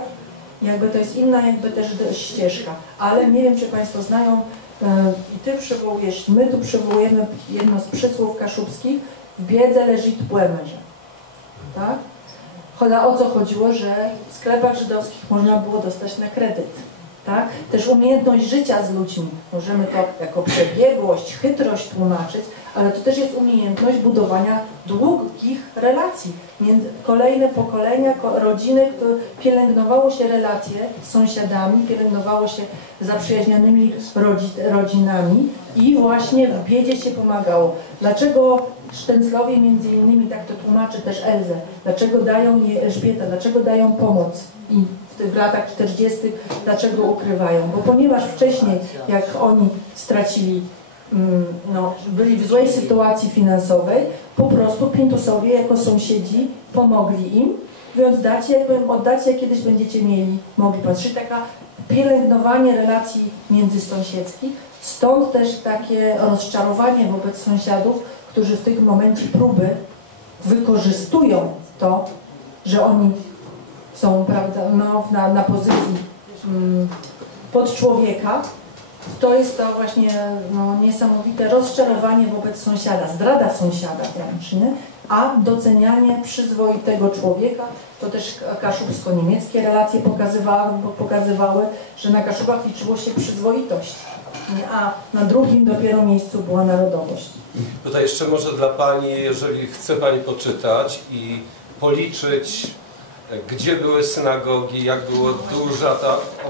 Jakby to jest inna też ścieżka. Ale nie wiem, czy Państwo znają, i Ty przywołujesz, my tu przywołujemy jedno z przysłów kaszubskich, w biedze leży płemerze. Tak? O co chodziło, że w sklepach żydowskich można było dostać na kredyt. Tak? Też umiejętność życia z ludźmi. Możemy to jako przebiegłość, chytrość tłumaczyć, ale to też jest umiejętność budowania długich relacji. Między kolejne pokolenia, rodziny, które pielęgnowało się relacje z sąsiadami, pielęgnowało się zaprzyjaźnionymi rodzinami i właśnie w biedzie się pomagało. Dlaczego Sztęclowie między innymi, tak to tłumaczy też Elzę, dlaczego dają jej Elżbieta, dlaczego dają pomoc i w latach 40. dlaczego ukrywają? Bo ponieważ wcześniej, jak oni stracili, byli w złej sytuacji finansowej, po prostu Pintusowie jako sąsiedzi pomogli im, więc oddacie, jak kiedyś będziecie mogli patrzeć. Taka pielęgnowanie relacji międzysąsiedzkich, stąd też takie rozczarowanie wobec sąsiadów, którzy w tym momencie próby wykorzystują to, że oni są, prawda, na pozycji pod człowieka. To jest to właśnie niesamowite rozczarowanie wobec sąsiada, zdrada sąsiada wręcz, nie? A docenianie przyzwoitego człowieka, to też kaszubsko-niemieckie relacje pokazywały, że na Kaszubach liczyło się przyzwoitość, a na drugim dopiero miejscu była narodowość. Tutaj jeszcze może dla Pani, jeżeli chce Pani poczytać i policzyć, gdzie były synagogi, jak była duża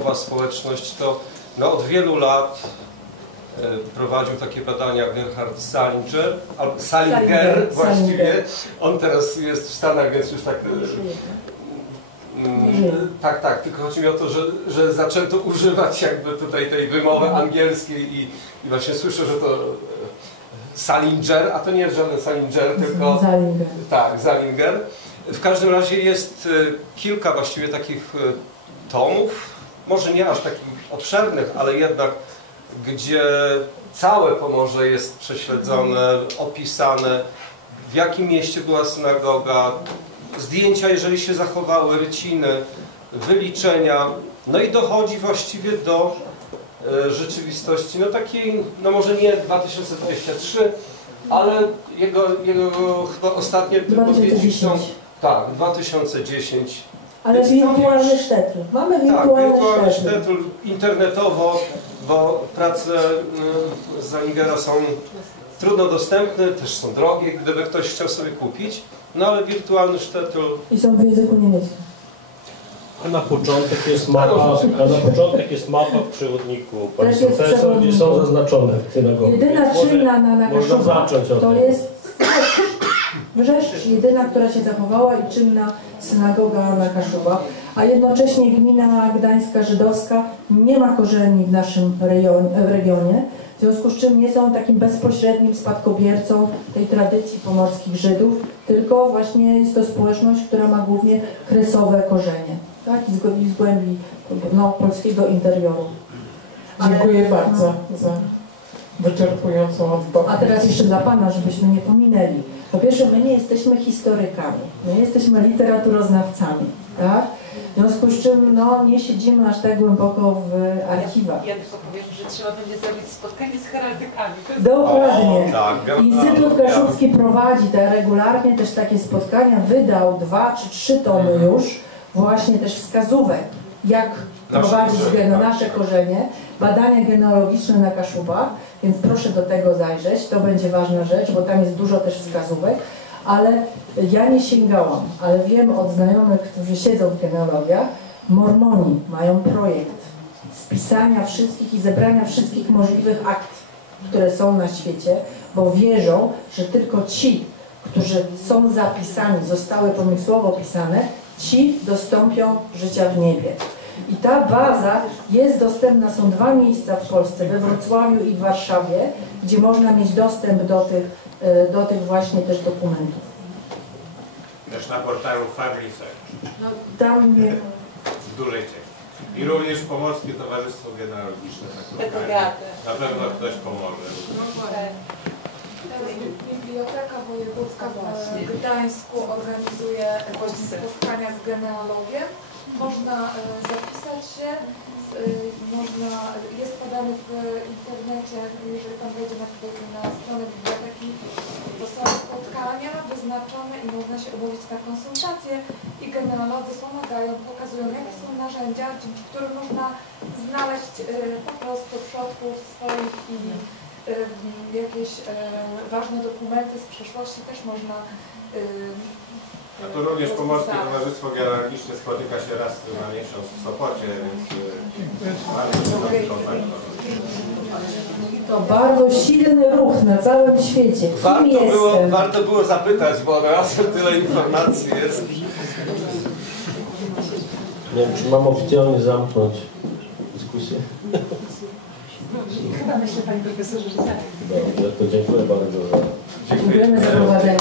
owa społeczność, to od wielu lat prowadził takie badania Gerhard Salinger właściwie. On teraz jest w Stanach, więc już tak... Tak, tylko chodzi mi o to, że zaczęto używać jakby tutaj tej wymowy angielskiej i właśnie słyszę, że to Salinger, a to nie jest żaden Salinger, tylko... Salinger. Tak, Salinger. W każdym razie jest kilka właściwie takich tomów, może nie aż takich obszernych, ale jednak, gdzie całe Pomorze jest prześledzone, opisane, w jakim mieście była synagoga, zdjęcia, jeżeli się zachowały, ryciny, wyliczenia, i dochodzi właściwie do rzeczywistości, takiej, może nie 2023, ale jego chyba ostatnie wypowiedzi są... Tak, 2010. Ale wirtualny sztetl. Mamy wirtualny sztetl internetowo, bo prace Salingera są trudno dostępne, też są drogie, gdyby ktoś chciał sobie kupić, ale wirtualny sztetl... I są w języku niemieckim. A na początek jest mapa w przewodniku. Pani profesor, gdzie są zaznaczone synagogi. Jedyna czynna na można zacząć od to jest Wrzeszcz. też jedyna, która się zachowała i czynna synagoga na Kaszubach, a jednocześnie gmina gdańska żydowska nie ma korzeni w naszym regionie, w związku z czym nie są takim bezpośrednim spadkobiercą tej tradycji pomorskich Żydów, tylko właśnie jest to społeczność, która ma głównie kresowe korzenie, tak? I z głębi polskiego interioru. Dziękuję bardzo za wyczerpującą odpowiedź. A teraz jeszcze dla Pana, żebyśmy nie pominęli. Po pierwsze, my nie jesteśmy historykami, my jesteśmy literaturoznawcami, tak? W związku z czym nie siedzimy aż tak głęboko w archiwach. Ja tylko powiem, że trzeba będzie zrobić spotkanie z heraldykami. Dokładnie. Tak, Instytut Kaszubski prowadzi regularnie też takie spotkania, wydał 2 czy 3 tomy już, właśnie też wskazówek, jak prowadzić nasze korzenie, badania genealogiczne na Kaszubach, więc proszę do tego zajrzeć, to będzie ważna rzecz, bo tam jest dużo też wskazówek, ale ja nie sięgałam, ale wiem od znajomych, którzy siedzą w genealogiach, Mormoni mają projekt spisania wszystkich i zebrania wszystkich możliwych akt, które są na świecie, bo wierzą, że tylko ci, którzy są zapisani, zostały pomysłowo pisane, ci dostąpią życia w niebie. I ta baza jest dostępna, są 2 miejsca w Polsce, we Wrocławiu i w Warszawie, gdzie można mieć dostęp do tych właśnie też dokumentów. Też na portalu Fabrice'ach. Tam nie... W dużej części. I również Pomorskie Towarzystwo Genealogiczne. Na pewno ktoś pomoże. Biblioteka Wojewódzka w Gdańsku organizuje spotkania z genealogiem. Można zapisać się, jest podany w internecie, jeżeli Pan wejdzie na stronę biblioteki, to są spotkania wyznaczone i można się umówić na konsultacje i genealodzy pomagają, pokazują, jakie są narzędzia, dzięki którym można znaleźć po prostu przodków swoich i jakieś ważne dokumenty z przeszłości też można. No to również Pomorskie Towarzystwo Genealogiczne spotyka się raz na miesiąc w Sopocie, więc to bardzo silny ruch na całym świecie. Warto było zapytać, bo razem tyle informacji jest. Nie wiem, czy mam oficjalnie zamknąć dyskusję? Chyba myślę, Panie Profesorze, że tak. Dobrze, to dziękuję bardzo za... Dziękujemy za prowadzenie.